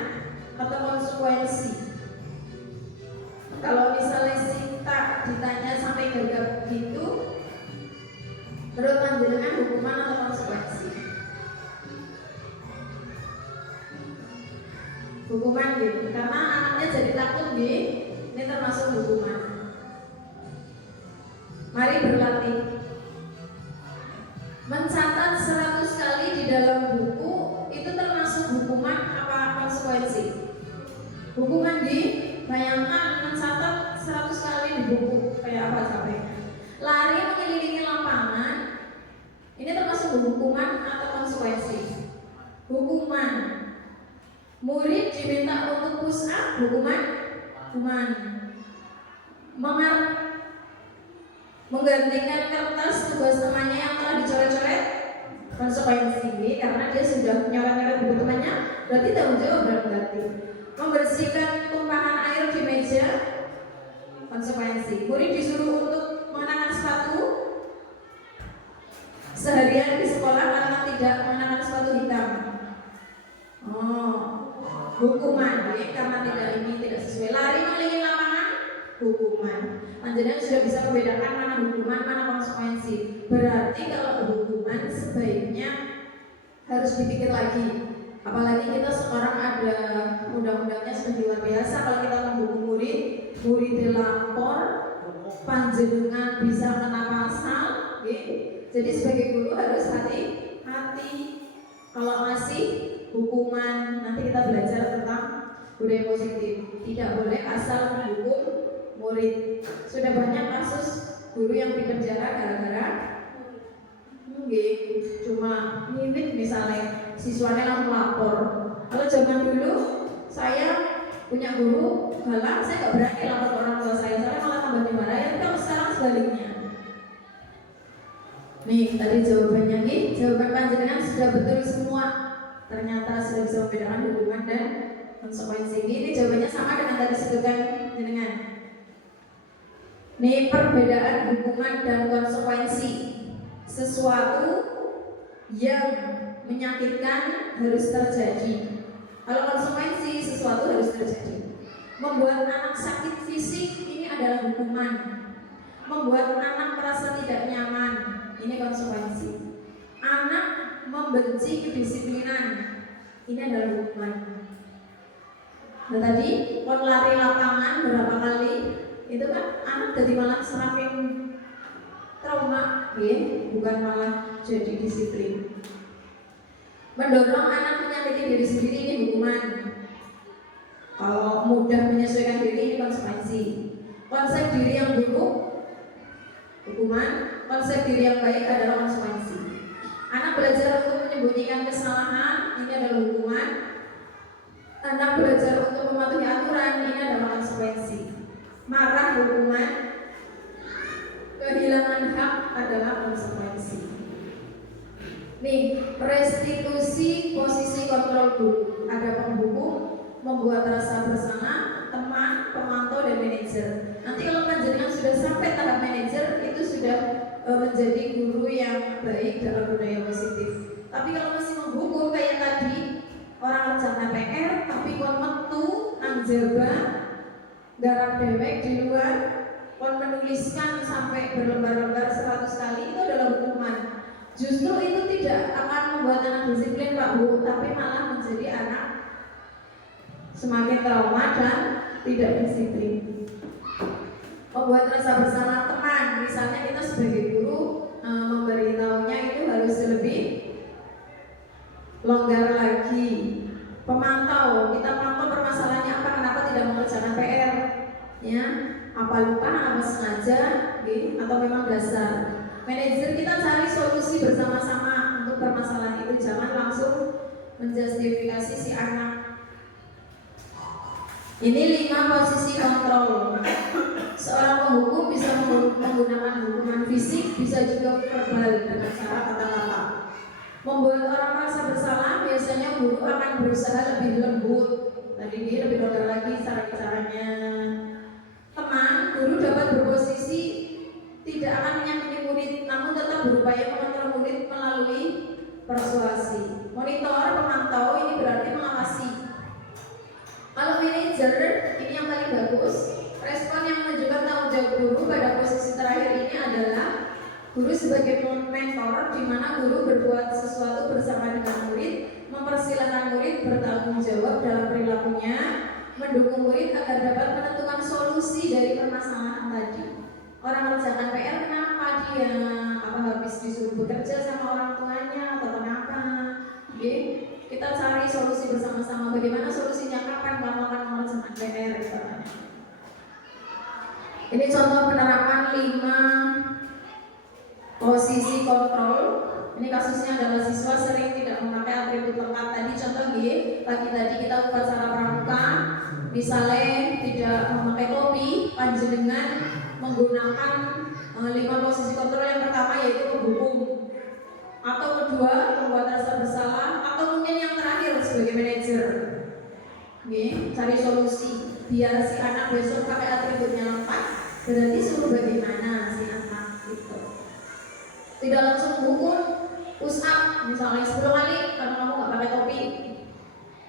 atau konsekuensi? Kalau misalnya Sita ditanya sampai gagap gitu, menurut panjenengan hukuman atau konsekuensi? Hukuman gitu, karena anaknya jadi takut gitu, ini termasuk hukuman. Mari berlatih. Mencatat 100 kali di dalam buku itu termasuk hukuman apa konsekuensi? Hukuman bayangkan mencatat 100 kali di buku kayak apa capeknya. Lari mengelilingi lapangan ini termasuk hukuman atau konsekuensi? Hukuman. Murid diminta untuk push up, hukuman. Menggantikan kertas tugas temannya yang telah dicoret-coret, konsekuensi karena dia sudah nyoret-nyoret buku temannya, berarti tanggung jawab dan berarti. Membersihkan tumpahan air di meja, konsekuensi. Murid disuruh untuk mengenakan sepatu seharian di sekolah karena tidak mengenakan sepatu hitam. Hukuman karena tidak sesuai. Lari mengelilingi lapangan, hukuman. Panjenengan sudah bisa membedakan mana hukuman, mana konsekuensi. Berarti kalau hukuman sebaiknya harus dipikir lagi. Apalagi kita sekarang ada undang-undangnya sudah luar biasa. Kalau kita menghukum murid dilapor, panjenengan bisa kena pasal. Jadi sebagai guru harus hati-hati. Kalau masih hukuman, nanti kita belajar tentang budaya positif. Tidak boleh asal menghukum murid. Sudah banyak kasus guru yang dipenjara gara-gara cuma ngintip, misalnya siswanya langsung lapor. Kalau zaman dulu saya punya guru galak, saya nggak berani lapor ke orang tua saya malah tambah dimarahin. Kalau sekarang sebaliknya. Nih tadi jawabannya nih, jawaban panjenengan sudah betul semua. Ternyata sudah bisa membedakan hukuman dan konsekuensi. Ini jawabannya sama dengan tadi sebutkan jenengan. Nih perbedaan hukuman dan konsekuensi. Sesuatu yang menyakitkan harus terjadi. Kalau konsekuensi, sesuatu harus terjadi. Membuat anak sakit fisik, ini adalah hukuman. Membuat anak merasa tidak nyaman, ini konsekuensi. Anak membenci kedisiplinan, ini adalah hukuman. Nah tadi kon lari lapangan berapa kali, itu kan anak jadi malah semakin trauma, bukan malah jadi disiplin. Mendorong anak menyakiti diri sendiri, ini hukuman. Kalau mudah menyesuaikan diri, ini konsekuensi. Konsep diri yang buruk, hukuman. Konsep diri yang baik adalah konsekuensi. Anak belajar untuk menyembunyikan kesalahan, ini adalah hukuman. Anak belajar untuk mematuhi aturan, ini adalah konsekuensi. Marah, hukuman. Kehilangan hak adalah konsekuensi. Nih, restitusi posisi kontrol guru. Ada penghukum, membuat rasa bersalah, teman, pemantau, dan manajer. Nanti kalau panjenengan sudah sampai tahap manajer, itu sudah menjadi guru yang baik dalam budaya positif. Tapi kalau masih menghukum kayak tadi, orang ngerjakan PR, tapi kon metu, nang jaga, garap dewek di luar, kon menuliskan sampai berlembar-lembar 100 kali, itu adalah hukuman. Justru itu tidak akan membuat anak disiplin Pak Bu, tapi malah menjadi anak semakin trauma dan tidak disiplin. Membuat rasa bersalah teman, misalnya kita sebagai guru memberitahunya itu harus lebih longgar lagi. Pemantau, kita pantau permasalahannya apa, kenapa tidak mengerjakan PR, ya, apa lupa, apa sengaja, atau memang dasar. Manajer kita cari solusi bersama-sama untuk permasalahan itu, jangan langsung menjustifikasi si anak. Ini 5 posisi kontrol. Seorang penghukum bisa menggunakan hukuman fisik, bisa juga verbal dengan cara kata-kata. Membuat orang merasa bersalah, biasanya guru akan berusaha lebih lembut. Tadi dia lebih longgar lagi cara-caranya. Teman, guru dapat berposisi tidak akan menyakiti murid, namun tetap berupaya mengontrol murid melalui persuasi. Monitor, pemantau, ini berarti mengawasi. Kalau manajer, ini yang paling bagus. Respon yang menunjukkan tanggung jawab guru pada posisi terakhir ini adalah guru sebagai mentor, di mana guru berbuat sesuatu bersama dengan murid, mempersilahkan murid bertanggung jawab dalam perilakunya, mendukung murid agar dapat menentukan solusi dari permasalahan tadi. Orang mengerjakan PR, kenapa dia? Apa habis disuruh bekerja sama orang tuanya atau kenapa? Kita cari solusi bersama-sama. Bagaimana solusinya? Kapan kamu akan mengerjakan PR? Ini contoh penerapan 5 posisi kontrol. Ini kasusnya adalah siswa sering tidak memakai atribut lengkap. Tadi contoh pagi tadi kita upacara pramuka, misalnya tidak memakai topi, panjenengan menggunakan 5 posisi kontrol. Yang pertama yaitu menghukum, atau kedua membuat rasa bersalah, atau mungkin yang terakhir sebagai manajer. Cari solusi biar si anak besok pakai atributnya lengkap. Berarti suruh bagaimana si anak itu. Tidak langsung hukum, push up misalnya 10 kali karena kamu nggak pakai topi.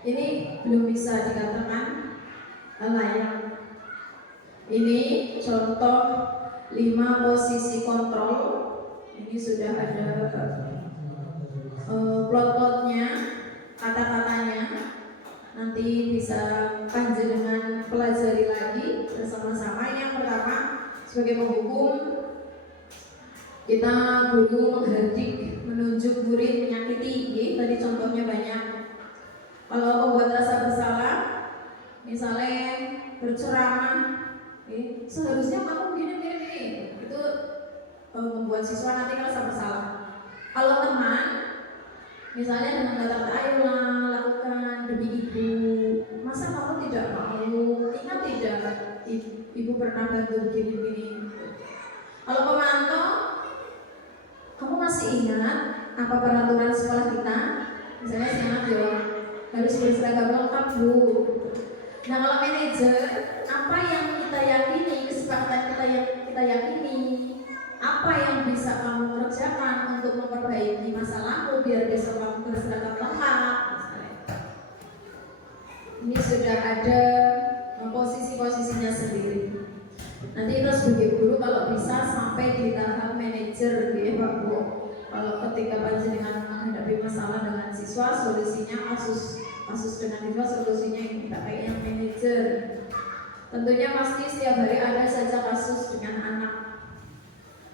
Ini belum bisa dikatakan layak. Ini contoh 5 posisi kontrol. Ini sudah ada plot-plotnya. kata-katanya. Nanti bisa panjenengan pelajari lagi bersama-sama. Yang pertama, sebagai penghukum, kita guru menghardik, menunjuk murid menyakiti. Tadi contohnya banyak. Kalau membuat rasa bersalah, misalnya berceramah, seharusnya kamu gini, itu membuat siswa nanti merasa bersalah. Kalau teman, misalnya dengan kata-kata ayolah lakukan demi ibu, masa kamu tidak mau, ingat tidak ibu pernah bantu begini. Kalau pemantau, kamu masih ingat apa peraturan sekolah kita? Misalnya sangat jawab harus berseragam lengkap bu. Nah kalau manajer, apa yang kita yakini, kesepakatan kita yakini, apa yang bisa kamu kerjakan untuk memperbaiki masalahmu biar besok kamu berseragam lengkap. Ini sudah ada posisi-posisinya sendiri. Nanti kita sebagai guru kalau bisa sampai di tahap manajer ya Pak Bu. Kalau ketika panjenengan menghadapi masalah dengan siswa, solusinya kasus dengan siswa, solusinya yang tidak kayak yang manajer. Tentunya pasti setiap hari ada saja kasus dengan anak.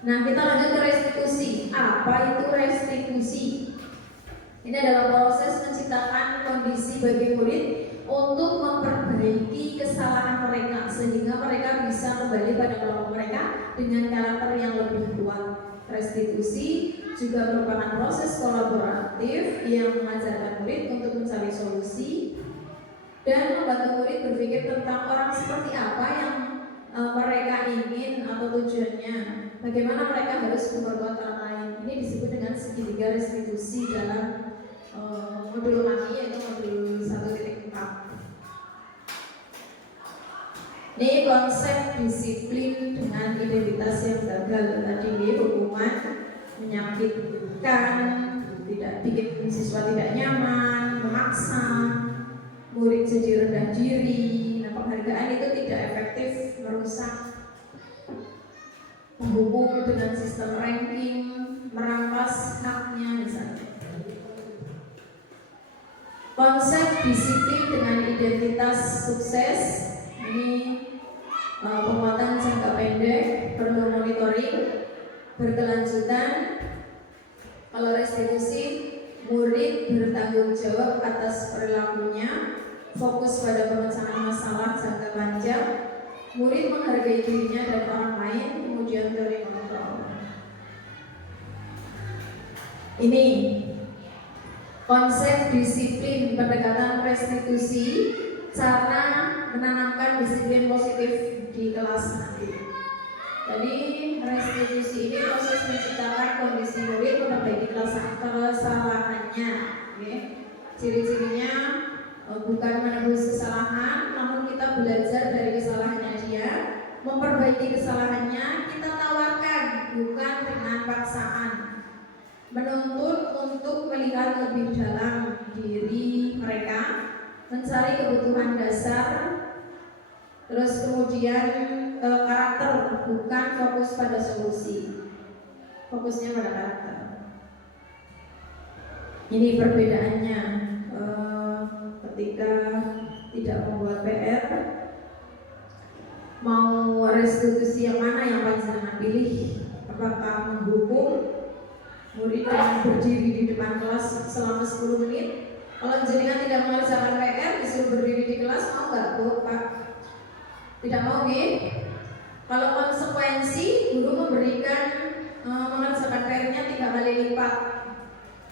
Nah kita lanjut ke restitusi. Apa itu restitusi? Ini adalah proses menciptakan kondisi bagi murid untuk memperbaiki kesalahan mereka sehingga mereka bisa kembali pada kelompok mereka dengan karakter yang lebih kuat. Restitusi juga merupakan proses kolaboratif yang mengajarkan murid untuk mencari solusi dan membantu murid berpikir tentang orang seperti apa yang mereka ingin atau tujuannya, bagaimana mereka harus memperbuat orang lain. Ini disebut dengan segitiga restitusi dalam modul kami, yaitu modul 1.4. Ini konsep disiplin dengan identitas yang gagal. Tadi hukuman menyakitkan, tidak bikin siswa tidak nyaman, memaksa murid jadi rendah diri. Nah, penghargaan itu tidak efektif, merusak. Menghukum dengan sistem ranking, merampas haknya misalnya. Konsep disiplin dengan identitas sukses ini penguatan jangka pendek, perlu monitoring berkelanjutan. Kalau restitusi, murid bertanggung jawab atas perilakunya, fokus pada pemecahan masalah jangka panjang, murid menghargai dirinya dan orang lain, kemudian teori kontrol. Ini konsep disiplin pendekatan restitusi, cara menanamkan disiplin positif di kelas nanti. Jadi restitusi ini proses menciptakan kondisi murid memperbaiki kesalahannya. Ciri-cirinya bukan menebus kesalahan, namun kita belajar dari kesalahannya dia, memperbaiki kesalahannya, kita tawarkan bukan dengan paksaan, menuntut untuk melihat lebih dalam diri mereka, mencari kebutuhan dasar, terus kemudian karakter, bukan fokus pada solusi, fokusnya pada karakter. Ini perbedaannya ketika tidak membuat PR, mau restitusi yang mana yang panjenengan pilih? Apakah menghukum murid yang berdiri di depan kelas selama 10 menit? Kalau jenengan tidak mengerjakan PR, disuruh berdiri di kelas, mau nggak Bu, Pak? Tidak mau, gitu? Kalau konsekuensi, guru memberikan mengerjakan PR-nya 3 kali lipat.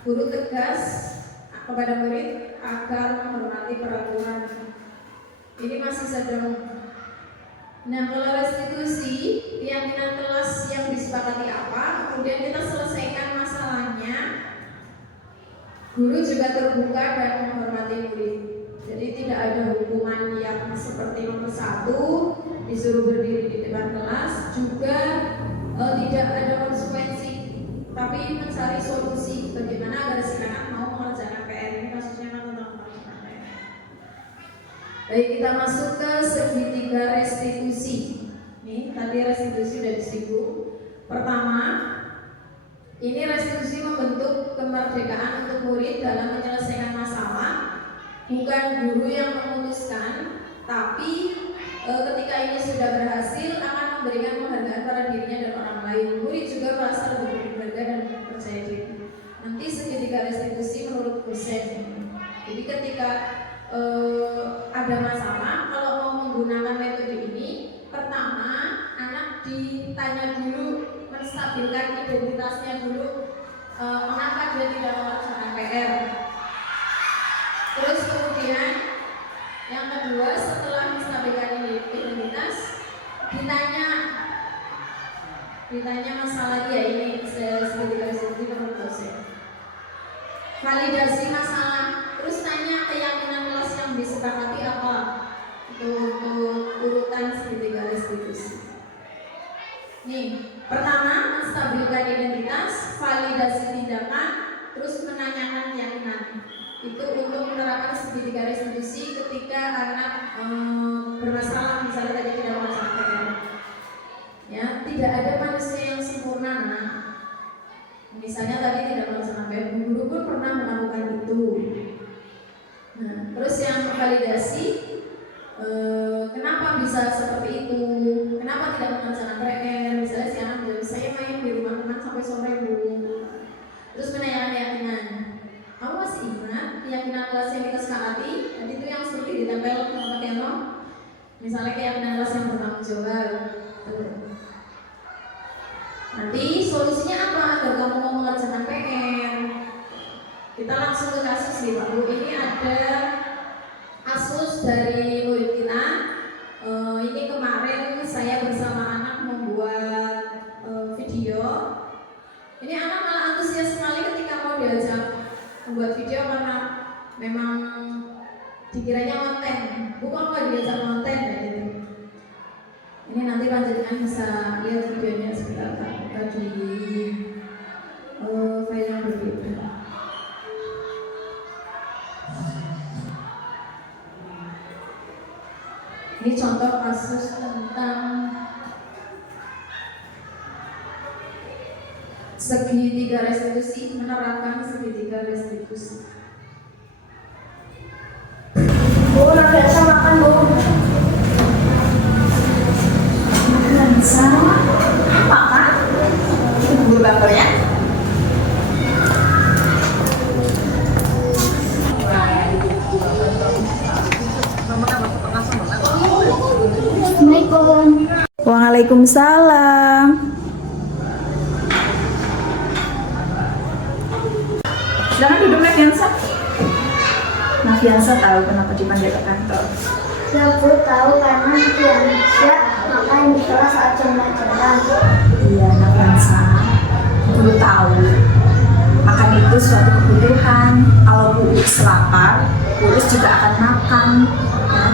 Guru tegas kepada murid agar menghormati peraturan. Ini masih sedang. Nah, kalau restitusi, keyakinan kelas yang disepakati apa, kemudian kita selesaikan masalahnya. Guru juga terbuka dan menghormati murid. Jadi tidak ada hukuman yang seperti nomor 1 disuruh berdiri di depan kelas, juga tidak ada konsekuensi, tapi mencari solusi bagaimana agar si anak mau mengerjakan PR. Ini kasusnya kan tentang mengerjakan PR. Baik, kita masuk ke segitiga restitusi. Nih, tadi restitusi sudah disinggung. Pertama, ini restitusi membentuk kemerdekaan untuk murid dalam menyelesaikan masalah bukan guru yang memutuskan, tapi ketika ini sudah berhasil akan memberikan penghargaan pada dirinya dan orang lain. Murid juga merasa lebih berharga dan percaya diri. Nanti segitiga restitusi menurut dosen. Jadi ketika ada masalah, kalau mau menggunakan metode ini, pertama anak ditanya dulu, menstabilkan identitasnya dulu, mengapa dia tidak melaksanakan PR. Terus kemudian yang kedua, setelah menstabilkan identitas, ditanya masalah dia ini segitiga restitusi menurut dosen. Validasi masalah, terus tanya keyakinan kelas yang disepakati apa untuk urutan segitiga restitusi. Nih, pertama menstabilkan identitas, validasi tindakan, terus menanyakan keyakinan. Itu untuk menerapkan segitiga restitusi ketika anak bermasalah, misalnya tadi tidak melaksanakan. Ya, tidak ada manusia yang sempurna. Misalnya tadi tidak melaksanakan, guru pun pernah melakukan itu. Nah, terus yang validasi, kenapa bisa seperti itu? Kenapa tidak melaksanakan PR? Misalnya si anak bilang, saya main di rumah teman sampai sore bu. Terus menanyakan keyakinan. Kamu masih ingat keyakinan kelas yang kita sepakati? Tadi itu yang seperti ditempel sama Teno. Misalnya keyakinan kelas yang bertanggung jawab. Nanti solusinya apa agar kamu mau mengerjakan PR? Kita langsung ke kasus nih Pak Bu. Ini ada kasus dari murid kita. Ini kemarin saya bersama anak membuat video. Ini anak malah antusias sekali ketika mau diajak membuat video karena memang dikiranya konten. Bukan nggak diajak konten ya gitu. Ini nanti lanjutkan bisa lihat videonya sebentar Pak. Di file yang berbeda. Ini contoh kasus tentang segitiga restitusi, menerapkan segitiga restitusi. Bu, udah biasa makan bu. Bisa makan? Guru bapernya? Assalamualaikum. Waalaikumsalam. Silakan duduk Nafiansa. Nafiansa tahu kenapa dipanggil ke kantor? Ya bu, tahu karena Nafiansa makan di kelas saat jam pelajaran. Iya Nafiansa, perlu tahu. Makan itu suatu kebutuhan. Kalau Bu lapar, Bu juga akan makan. Ya.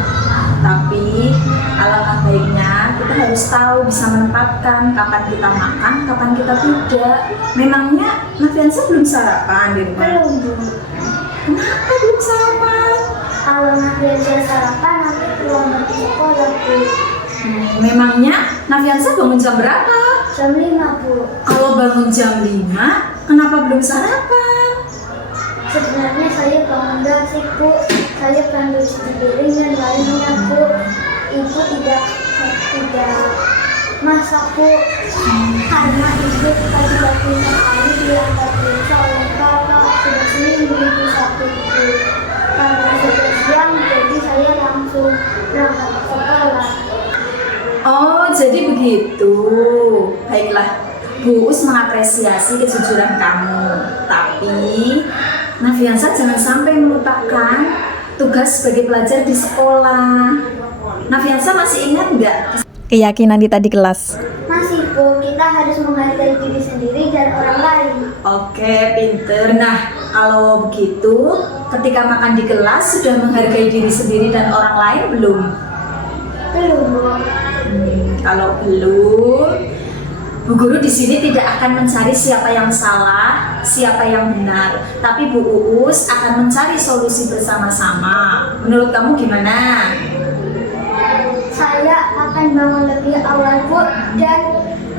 Tapi alangkah baiknya kita harus tahu bisa menempatkan kapan kita makan, kapan kita tidak. Memangnya Nafiansa belum sarapan di rumah? Belum bu. Kenapa belum sarapan? Kalau Nafiansa sarapan nanti pulang ke sekolah bu. Memangnya Nafiansa bangun jam berapa? Jam 5 bu. Kalau bangun jam 5, kenapa belum sarapan? Sebenarnya saya bangun gak sih bu. Saya bantu cuci piring dan lainnya bu. Ibu tidak masak bu. Karena ibu pagi-pagi sekali diantar biasa oleh kakak. Sudah seminggu ibu sakit bu. Karena sudah siang jadi saya langsung berangkat ke sekolah. Oh, jadi begitu. Baiklah, Bu Us mengapresiasi kejujuran kamu. Tapi Nafiansa jangan sampai melupakan tugas sebagai pelajar di sekolah. Nafiansa masih ingat nggak keyakinan kita di kelas? Masih bu, kita harus menghargai diri sendiri dan orang lain. Oke, pinter. Nah, kalau begitu, ketika makan di kelas sudah menghargai diri sendiri dan orang lain belum? Belum bu. Kalau belum, Bu Guru di sini tidak akan mencari siapa yang salah, siapa yang benar, tapi Bu Uus akan mencari solusi bersama-sama. Menurut kamu gimana? Saya akan bangun lebih awal bu dan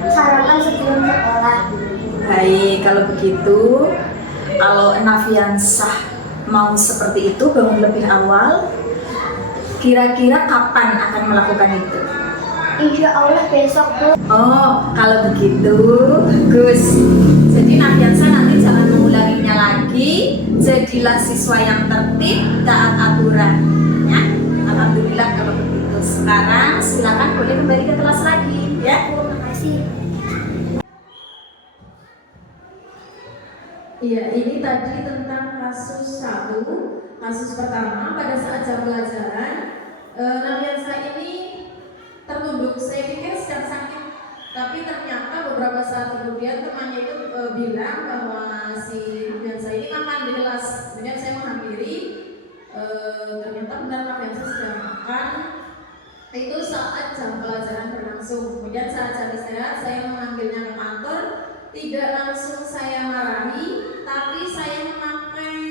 sarapan sebelum sekolah. Baik, kalau begitu, kalau Nafiansah mau seperti itu, bangun lebih awal. Kira-kira kapan akan melakukan itu? Insya Allah besok, Bu. Oh, kalau begitu bagus. Jadi Nafiansa nanti jangan mengulanginya lagi. Jadilah siswa yang tertib, taat aturan. Ya, alhamdulillah kalau begitu. Sekarang silakan boleh kembali ke kelas lagi. Ya, Terima kasih. Iya, ini tadi tentang kasus 1. Kasus pertama pada saat jam pelajaran, Nafiansa ini tertunduk. Saya pikir sedang sakit, tapi ternyata beberapa saat kemudian temannya itu bilang bahwa si Nafiansa ini makan di kelas. Kemudian saya menghampiri, ternyata benar Nafiansa sedang makan. Itu saat jam pelajaran berlangsung. Kemudian saat jam istirahat saya memanggilnya ke kantor. Tidak langsung saya marahi, tapi saya memakai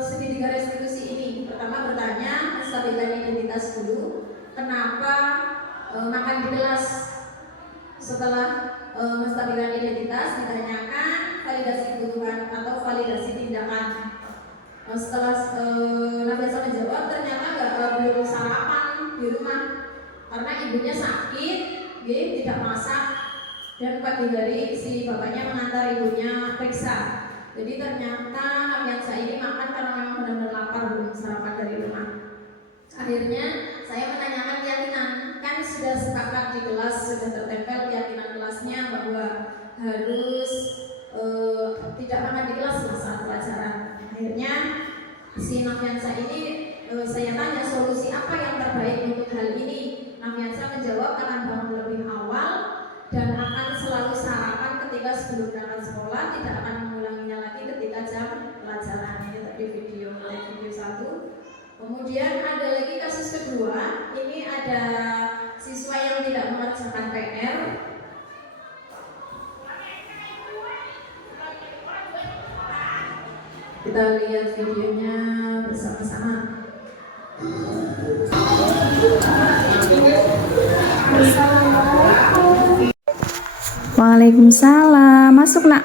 segitiga restitusi ini. Pertama bertanya, menstabilkan identitas dulu. Kenapa makan di kelas? Setelah menstabilkan identitas, ditanyakan validasi kebutuhan atau validasi tindakan. Setelah Nafiansa menjawab, ternyata belum sarapan di rumah karena ibunya sakit, tidak masak. Dan pagi hari si bapaknya mengantar ibunya periksa. Jadi ternyata Nafiansa ini makan karena memang benar-benar lapar, belum sarapan dari rumah. Akhirnya saya menanyakan keyakinan, kan sudah sepakat di kelas, sudah tertempel keyakinan kelasnya bahwa harus tidak makan di kelas saat pelajaran. Akhirnya si Nafiansa ini saya tanya solusi apa yang terbaik untuk hal ini. Nafiansa menjawab akan bangun lebih awal dan akan selalu sarapan ketika sebelum berangkat sekolah, tidak akan mengulanginya lagi ketika jam pelajaran. Ini tadi video 1. Kemudian ada lagi kasus kedua, ini ada siswa yang tidak mengerjakan PR. Kita lihat videonya bersama-sama. Waalaikumsalam. Masuk, Nak.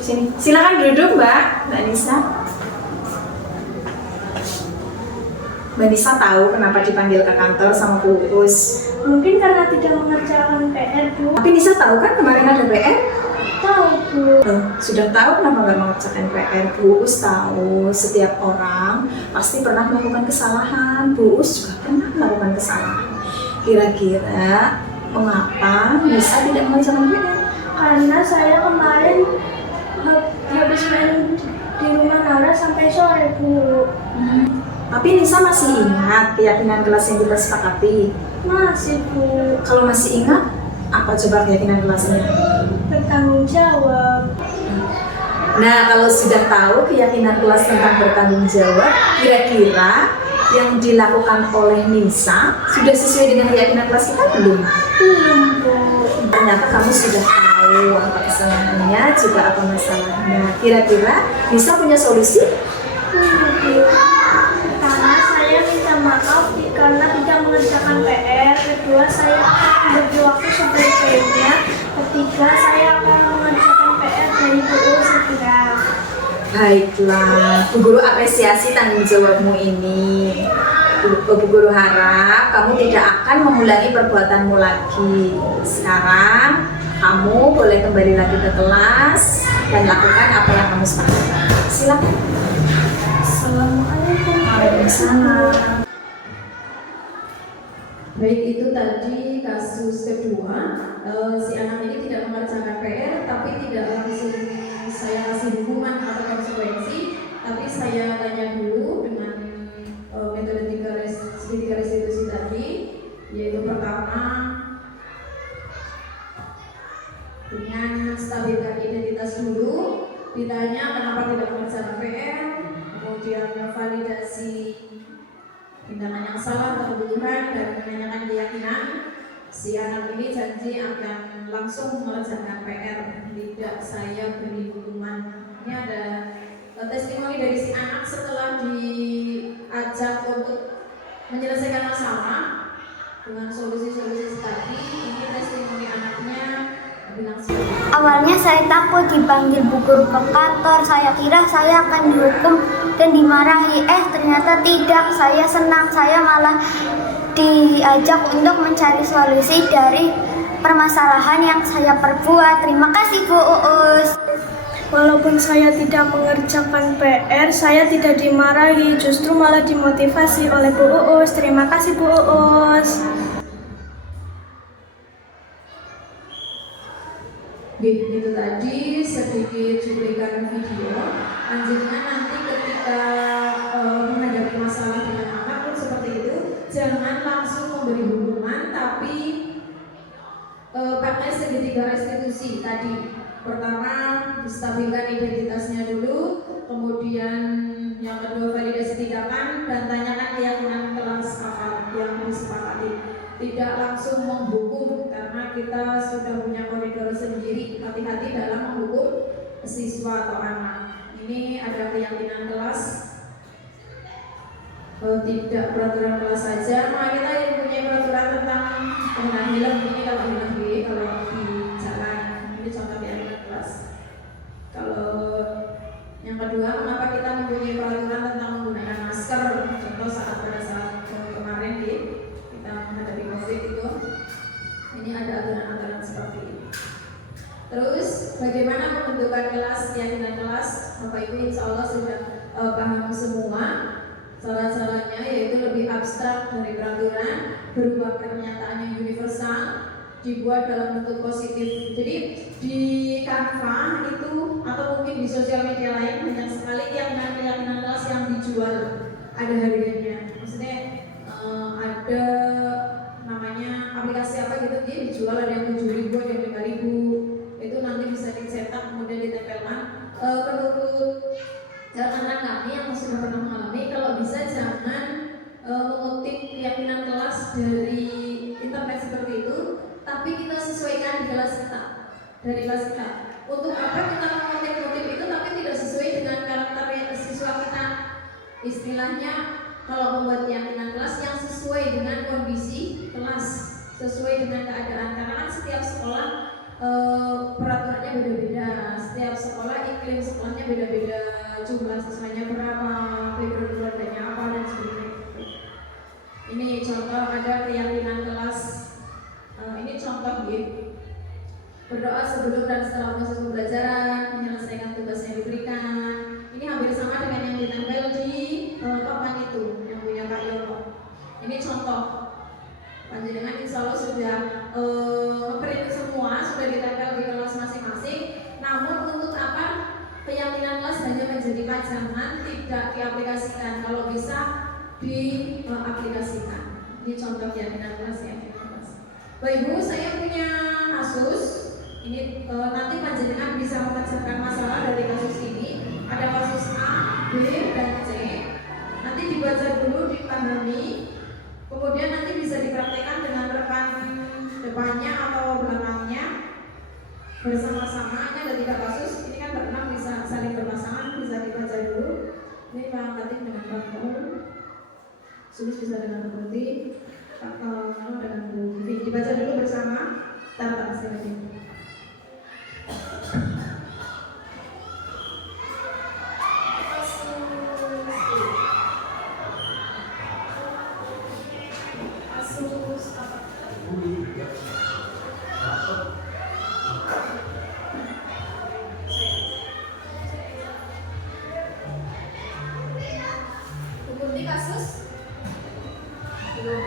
Sini. Silakan duduk, Mbak Nisa. Mbak Nisa tahu kenapa dipanggil ke kantor sama Bu Uus? Mungkin karena tidak mengerjakan PR, Bu. Tapi Nisa tahu kan kemarin ada PR? Tahu, Bu. Sudah tahu kenapa nggak mengerjakan PR? Bu Uus tahu setiap orang pasti pernah melakukan kesalahan. Bu Uus juga pernah melakukan kesalahan. Kira-kira mengapa Nisa tidak mengerjakan PR? Karena saya kemarin habis main di rumah Naura sampai sore, Bu. Tapi Nisa masih ingat keyakinan kelas yang kita sepakati? Masih, Bu. Kalau masih ingat, apa coba keyakinan kelasnya? Bertanggung jawab. Nah, kalau sudah tahu keyakinan kelas tentang bertanggung jawab, kira-kira yang dilakukan oleh Nisa sudah sesuai dengan keyakinan kelas kita belum? Belum, Bu. Ternyata kamu sudah tahu apa kesalahannya, juga apa masalahnya. Kira-kira Nisa punya solusi? Pertama, saya minta maaf karena tidak mengerjakan PR. Kedua, saya akan memberi waktu sebaik-baiknya. Ketiga, saya akan mengerjakan PR dari guru segera. Baiklah, Bu Guru apresiasi tanggung jawabmu ini. Bu Guru harap kamu tidak akan mengulangi perbuatanmu lagi. Sekarang kamu boleh kembali lagi ke kelas dan lakukan apa yang kamu sepakati. Silakan. Assalamualaikum. Waalaikumsalam. Baik, itu tadi kasus kedua. Si anak ini tidak mengerjakan PR, tapi tidak langsung saya kasih hukuman atau konsekuensi, tapi saya tanya dulu dengan metode segitiga restitusi tadi, yaitu pertama dengan stabilkan identitas dulu, ditanya kenapa tidak mengerjakan PR, kemudian validasi tindakan yang salah atau kebutuhan, dan menanyakan keyakinan. Si anak ini janji akan langsung mengerjakan PR, tidak saya beri hukuman. Ini ada testimoni dari si anak setelah diajak untuk menyelesaikan masalah dengan solusi-solusi tadi. Ini testimoni anaknya bilang seperti itu. Awalnya saya takut dipanggil bu guru ke kantor, saya kira saya akan dihukum dan dimarahi. Ternyata tidak, saya senang, saya malah diajak untuk mencari solusi dari permasalahan yang saya perbuat. Terima kasih Bu Uus. Walaupun saya tidak mengerjakan PR, saya tidak dimarahi, justru malah dimotivasi oleh Bu Uus. Terima kasih Bu Uus. Itu tadi sedikit cuplikan video. Lanjutnya nanti ketika menghadapi masalah dengan anak pun seperti itu, jangan langsung memberi hukuman, tapi pakai segitiga restitusi tadi. Pertama, stabilkan identitasnya dulu, kemudian yang kedua validasi tindakan, dan tanyakan keyakinan kelas apa yang disepakati. Tidak langsung menghukum karena kita sudah punya koridor sendiri. Hati-hati dalam menghukum siswa atau anak. Ini ada keyakinan kelas, tidak peraturan kelas saja. Nah, kita yang punya peraturan tentang penggunaan helm ini kalau helm kalau di jalan, ini contoh keyakinan kelas. Kalau yang kedua, kenapa kita mempunyai peraturan tentang menggunakan masker? Contoh pada saat kemarin kita menghadapi COVID itu, ini ada aturan-aturan seperti ini. Terus bagaimana membentukkan kelas, keyakinan kelas? Bapak Ibu insya Allah sudah paham semua. Cara-caranya yaitu lebih abstrak dari peraturan, berubah pernyataan yang universal, dibuat dalam bentuk positif. Jadi di Canva itu atau mungkin di sosial media lain banyak sekali keyakinan kelas yang dijual, ada harganya. Maksudnya ada namanya aplikasi apa gitu, dia dijual, ada yang 7.000, ada yang 5.000. Itu nanti bisa dicetak kemudian ditempelkan. Menurut rekan-rekan kami yang sudah pernah mengalami, kalau bisa jangan mengutip keyakinan kelas dari internet seperti itu, tapi kita sesuaikan di kelas kita, dari kelas kita. Untuk apa kita mengutip itu tapi tidak sesuai dengan karakter siswa kita? Istilahnya kalau membuat keyakinan kelas yang sesuai dengan kondisi kelas, sesuai dengan keadaan, karena kan setiap sekolah peraturannya beda-beda, setiap sekolah iklim sekolahnya beda-beda, jumlah siswanya berapa, background keluarganya apa dan sebagainya. Ini contoh ada keyakinan kelas. Ini contoh gitu. Berdoa sebelum dan setelah proses pembelajaran, menyelesaikan tugas yang diberikan. Ini hampir sama dengan yang ditempel di papan itu yang punya Pak Yono. Ini contoh. Panjenengan insya Allah sudah print semua, sudah ditempel di kelas masing-masing. Namun untuk apa? Keyakinan kelas hanya menjadi pajangan, tidak diaplikasikan. Kalau bisa diaplikasikan. Ini contoh keyakinan kelas ya. Bapak Ibu, saya punya kasus. Ini nanti panjenengan bisa memecahkan masalah dari kasus ini. Ada kasus A, B, dan C. Nanti dibaca dulu, dipahami. Kemudian nanti bisa dipraktekkan dengan rekan depannya atau belakangnya bersama-sama. Ini ada 3 kasus. Ini kan berenang bisa saling berpasangan, bisa dibaca dulu. Ini Pak Katim dengan Pak Paul. Sulis bisa dengan Putih. Kalau dengan Bu Vivi dibaca dulu bersama. Tanpa hasilnya. Kasus belum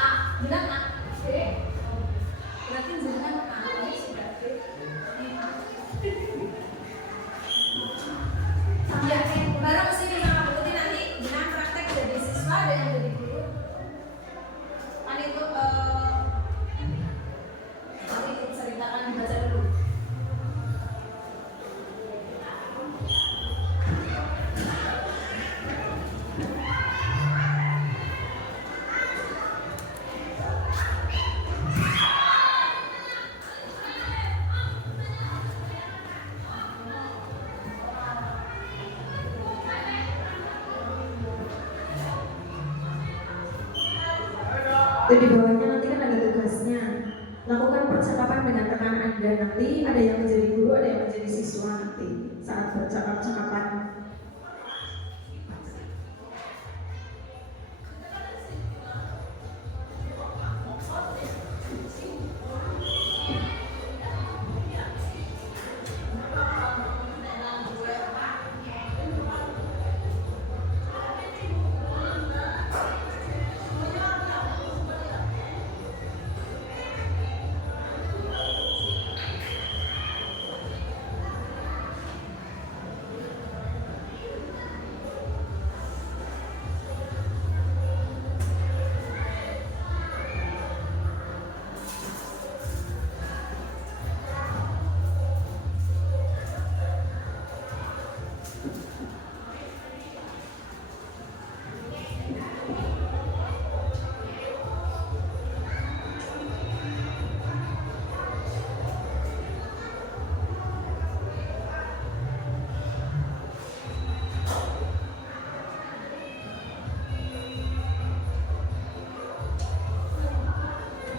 A, benar A, B, berarti jangan A, ini sudah B, ini A. Ya, bareng sini sama Bu Tuti nanti dengan praktek jadi siswa dan yang jadi guru. Kan itu nanti ceritakan dibaca dulu. Itu di bawahnya nanti kan ada tugasnya. percakapan dengan rekan Anda nanti, ada yang menjadi guru, ada yang menjadi siswa nanti saat bercakap-cakapan.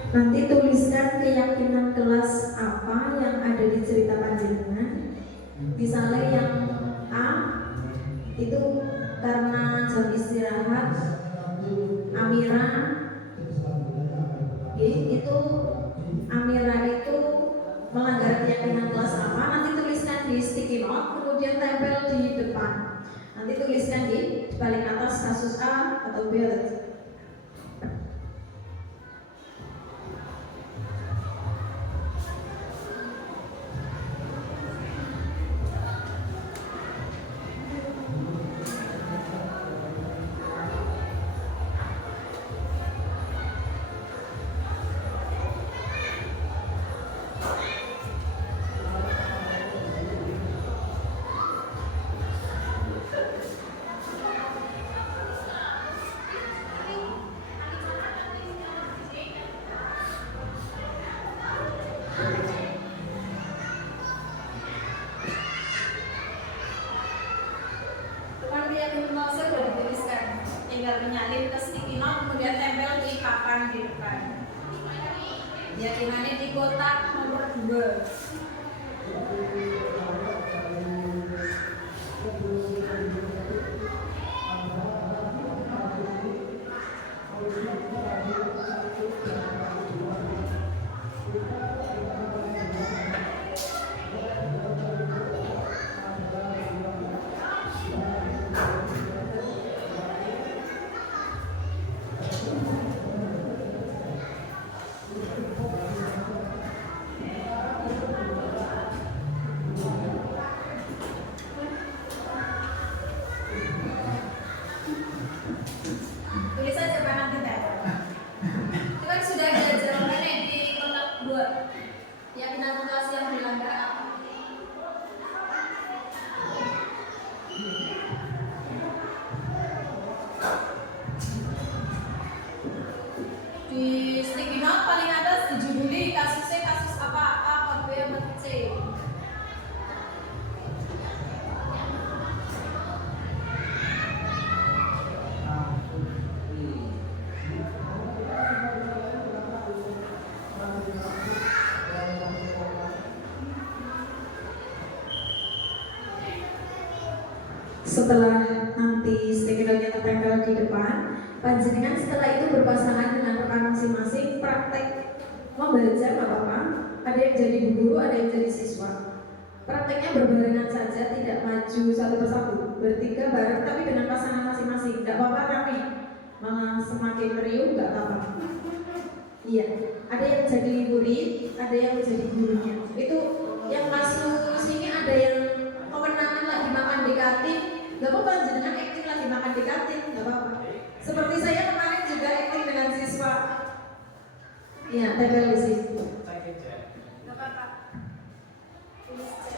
Nanti tuliskan keyakinan kelas apa yang ada di cerita panjenengan. Misalnya yang A itu karena jam istirahat Amira, itu Amira itu melanggar keyakinan kelas apa. Nanti tuliskan di sticky note, kemudian tempel di depan. Nanti tuliskan di paling atas kasus A atau B atau C. Tinggal menyalin ke sticky note, kemudian tempel di papan di depan. Keyakinannya di kotak nomor 2. Di sticky note paling atas dijuduli kasusnya kasus apa, A, B, atau C. Setelah nanti sticky note-nya tertempel di depan, panjenengan setelah itu berpasangan dengan rekan masing-masing praktek membaca nggak apa-apa. Ada yang jadi guru, ada yang jadi siswa. Prakteknya berbarengan saja, tidak maju satu persatu, bertiga bareng tapi dengan pasangan masing-masing. Nggak apa-apa rame, malah semakin meriuh nggak apa-apa. Iya, ada yang jadi murid, ada yang jadi gurunya. Itu yang kasus ini ada yang kewenangan lagi makan di kantin. Gak apa-apa, jenengan acting lagi makan di kantin, gak apa-apa. Seperti saya kemarin juga acting dengan siswa. Iya, tempel di situ. Gak apa-apa. Tulis C.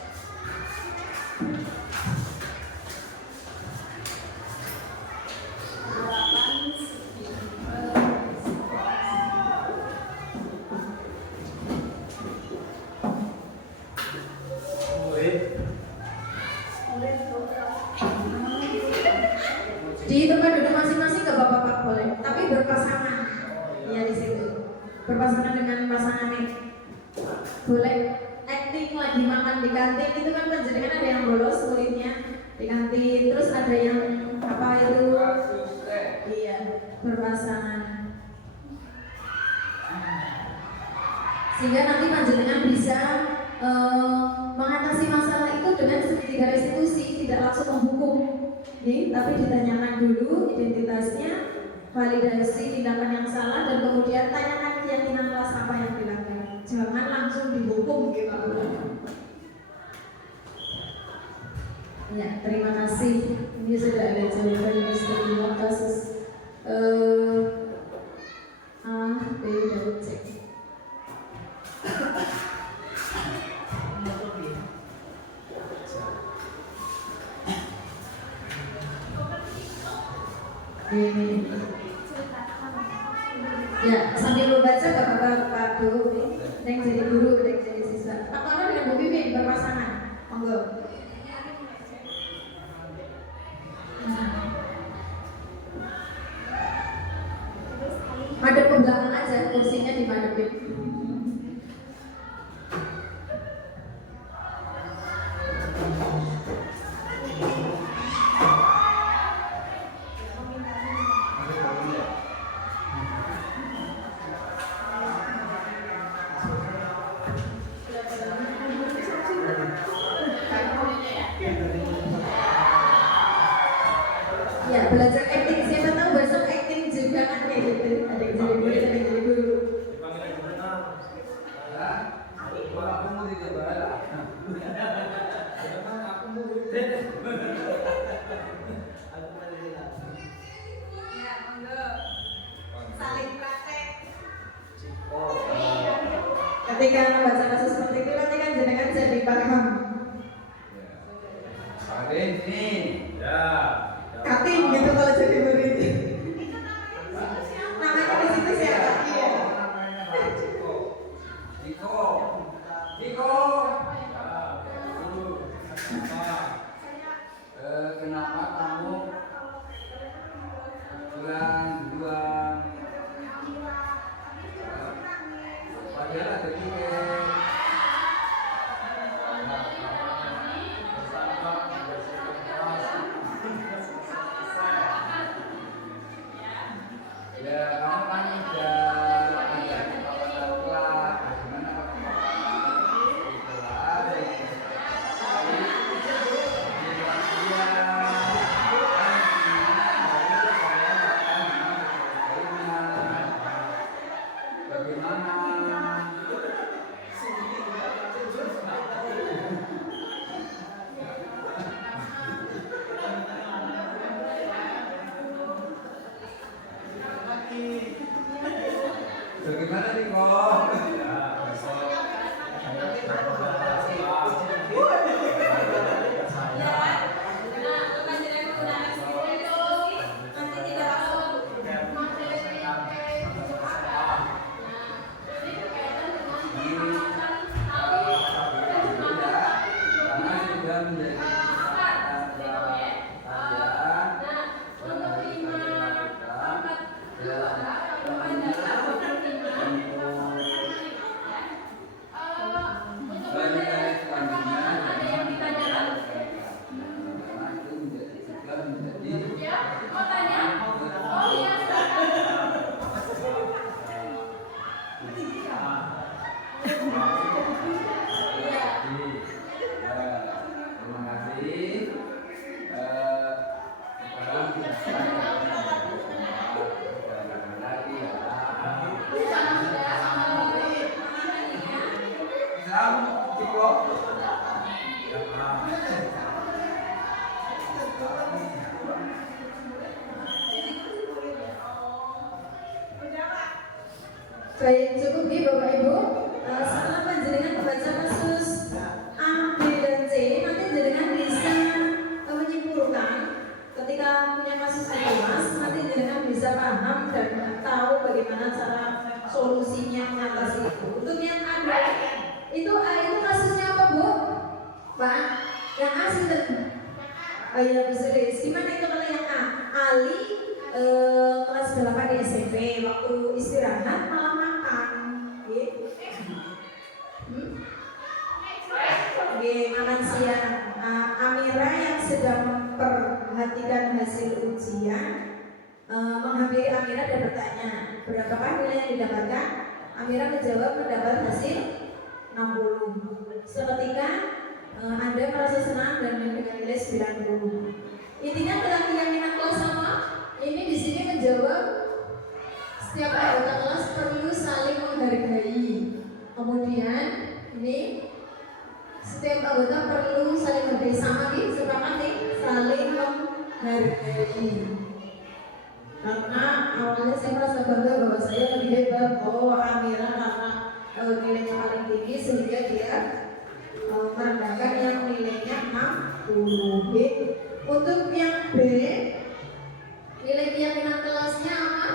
Di tempat duduk masing-masing gak apa-apa boleh, tapi berpasangan. Iya di situ. Berpasangan dengan pasangan nih. boleh acting lagi makan di kantin itu kan panjenengan ada yang bolos muridnya di kantin, terus ada yang apa itu iya berpasangan, sehingga nanti panjenengan bisa mengatasi masalah itu dengan segitiga restitusi, tidak langsung menghukum, tapi ditanyakan dulu identitasnya, validasi tindakan yang salah, dan kemudian tanyakan keyakinan kelas apa yang dilanggar. Jangan langsung dihukum gitu. Ya, terima kasih. Ini sudah ada jawaban misteri kasus A, B, dan C. Ini. Ya, sambil membaca Bapak Bu, yang jadi guru, yang jadi siswa. Pak Tono dengan Bu Bibi berpasangan, monggo. Madep ke belakang aja, kursinya dimadepin. Ya, belajar acting, siapa tahu besok acting juga kan kayak gitu. Ada yang jadi murid, ada yang jadi guru. Ya, monggo. Saling praktek. Ketika membaca kasus seperti itu nanti kan jenengan jadi paham. Ini. Ya. Kating gitu kalau jadi murid. Namanya di situ siapa? Iya. Diko. Kenapa kamu pulang duluan? Padahal ada tiket. Ya, kamu kan udah ada kawan kelas, gimana bagaimana nih kok? Baik, cukup nih Bapak Ibu. Setelah panjenengan membaca kasus A, B, dan C, nanti jenengan bisa menyimpulkan ketika punya kasus mas, nanti jenengan bisa paham dan tahu bagaimana cara solusinya mengatasi itu. Untuk yang A, itu A itu kasusnya apa Bu? Pak, yang A sudah. Oh iya Bu Suris, gimana itu kalau yang A? Ali kelas 8 di SMP, waktu istirahat malah makan gitu. Oke, makan siang. Amira yang sedang memperhatikan hasil ujian, menghampiri Amira dan bertanya, berapakah nilai yang didapatkan? Amira menjawab mendapat hasil 60. Seketika Anda merasa senang dan dengan nilai 90. Intinya adalah keyakinan kelas sama. Ini di sini menjawab setiap anggota kelas perlu saling menghargai. Kemudian ini setiap anggota perlu saling menghargai, sama nih, sepakat nih, saling menghargai. Karena awalnya saya merasa bangga bahwa saya lebih hebat. Oh, Amira karena nilainya paling tinggi sehingga dia merendahkan yang nilainya 60. Untuk yang B, nilai keyakinan kelasnya apa?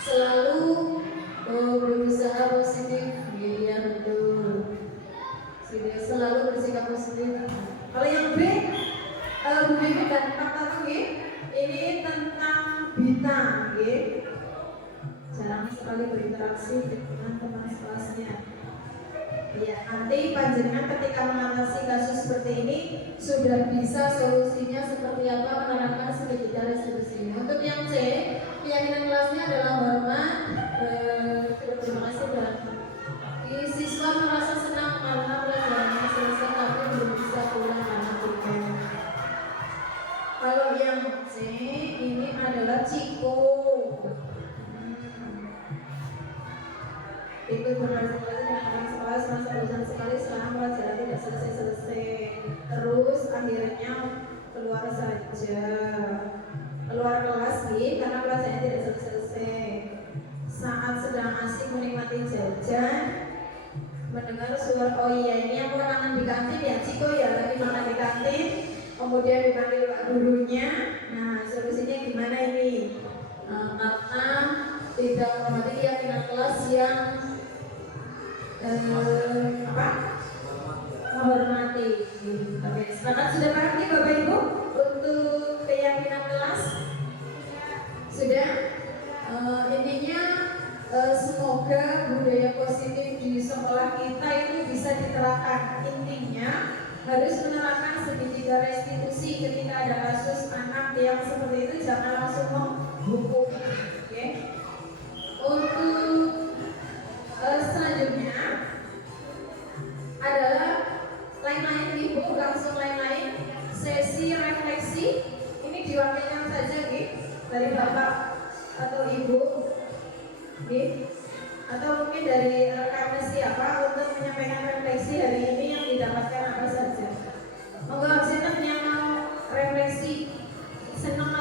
Selalu berusaha positif. Iya betul. Sudah selalu bersikap positif. Kalau yang B, Bu Bibi dan Pak Tatu, ini tentang bintang, jarang sekali berinteraksi dengan teman kelasnya. Ya, nanti panjenengan ketika mengatasi kasus seperti ini sudah bisa solusinya seperti apa, menerapkan segitiga resolusi. Untuk yang C, keyakinan kelasnya adalah hormat. Terima kasih dan siswa merasa senang karena pelajarannya selesai tapi belum bisa pulang karena tugas. Kalau yang C ini adalah Ciko. Ikut berpartisipasi dengan anak sekolah semasa bosan sekali selama pelajaran tidak selesai-selesai. Terus akhirnya keluar saja, keluar kelas karena pelajarannya tidak selesai-selesai. Saat sedang asik menikmati jajan, mendengar suara, oh iya ini yang makan di kantin ya, Ciko ya lagi makan di kantin. Kemudian dipanggil pak gurunya. Nah, solusinya gimana ini? Karena tidak menghormati keyakinan kelas yang menghormati. Oke, sepakat sudah paham nih Bapak Ibu untuk keyakinan kelas? Sudah? Intinya semoga budaya positif di sekolah kita itu bisa diterapkan. Intinya harus menerapkan segitiga restitusi ketika ada kasus anak yang seperti itu, jangan langsung menghukum. Oke? Untuk selanjutnya adalah lain-lain Ibu, langsung lain-lain sesi refleksi. Ini diwakilkan saja dari Bapak atau Ibu, atau mungkin dari rekan siapa untuk menyampaikan refleksi hari ini yang didapatkan apa saja. Monggo absen yang mau refleksi, senang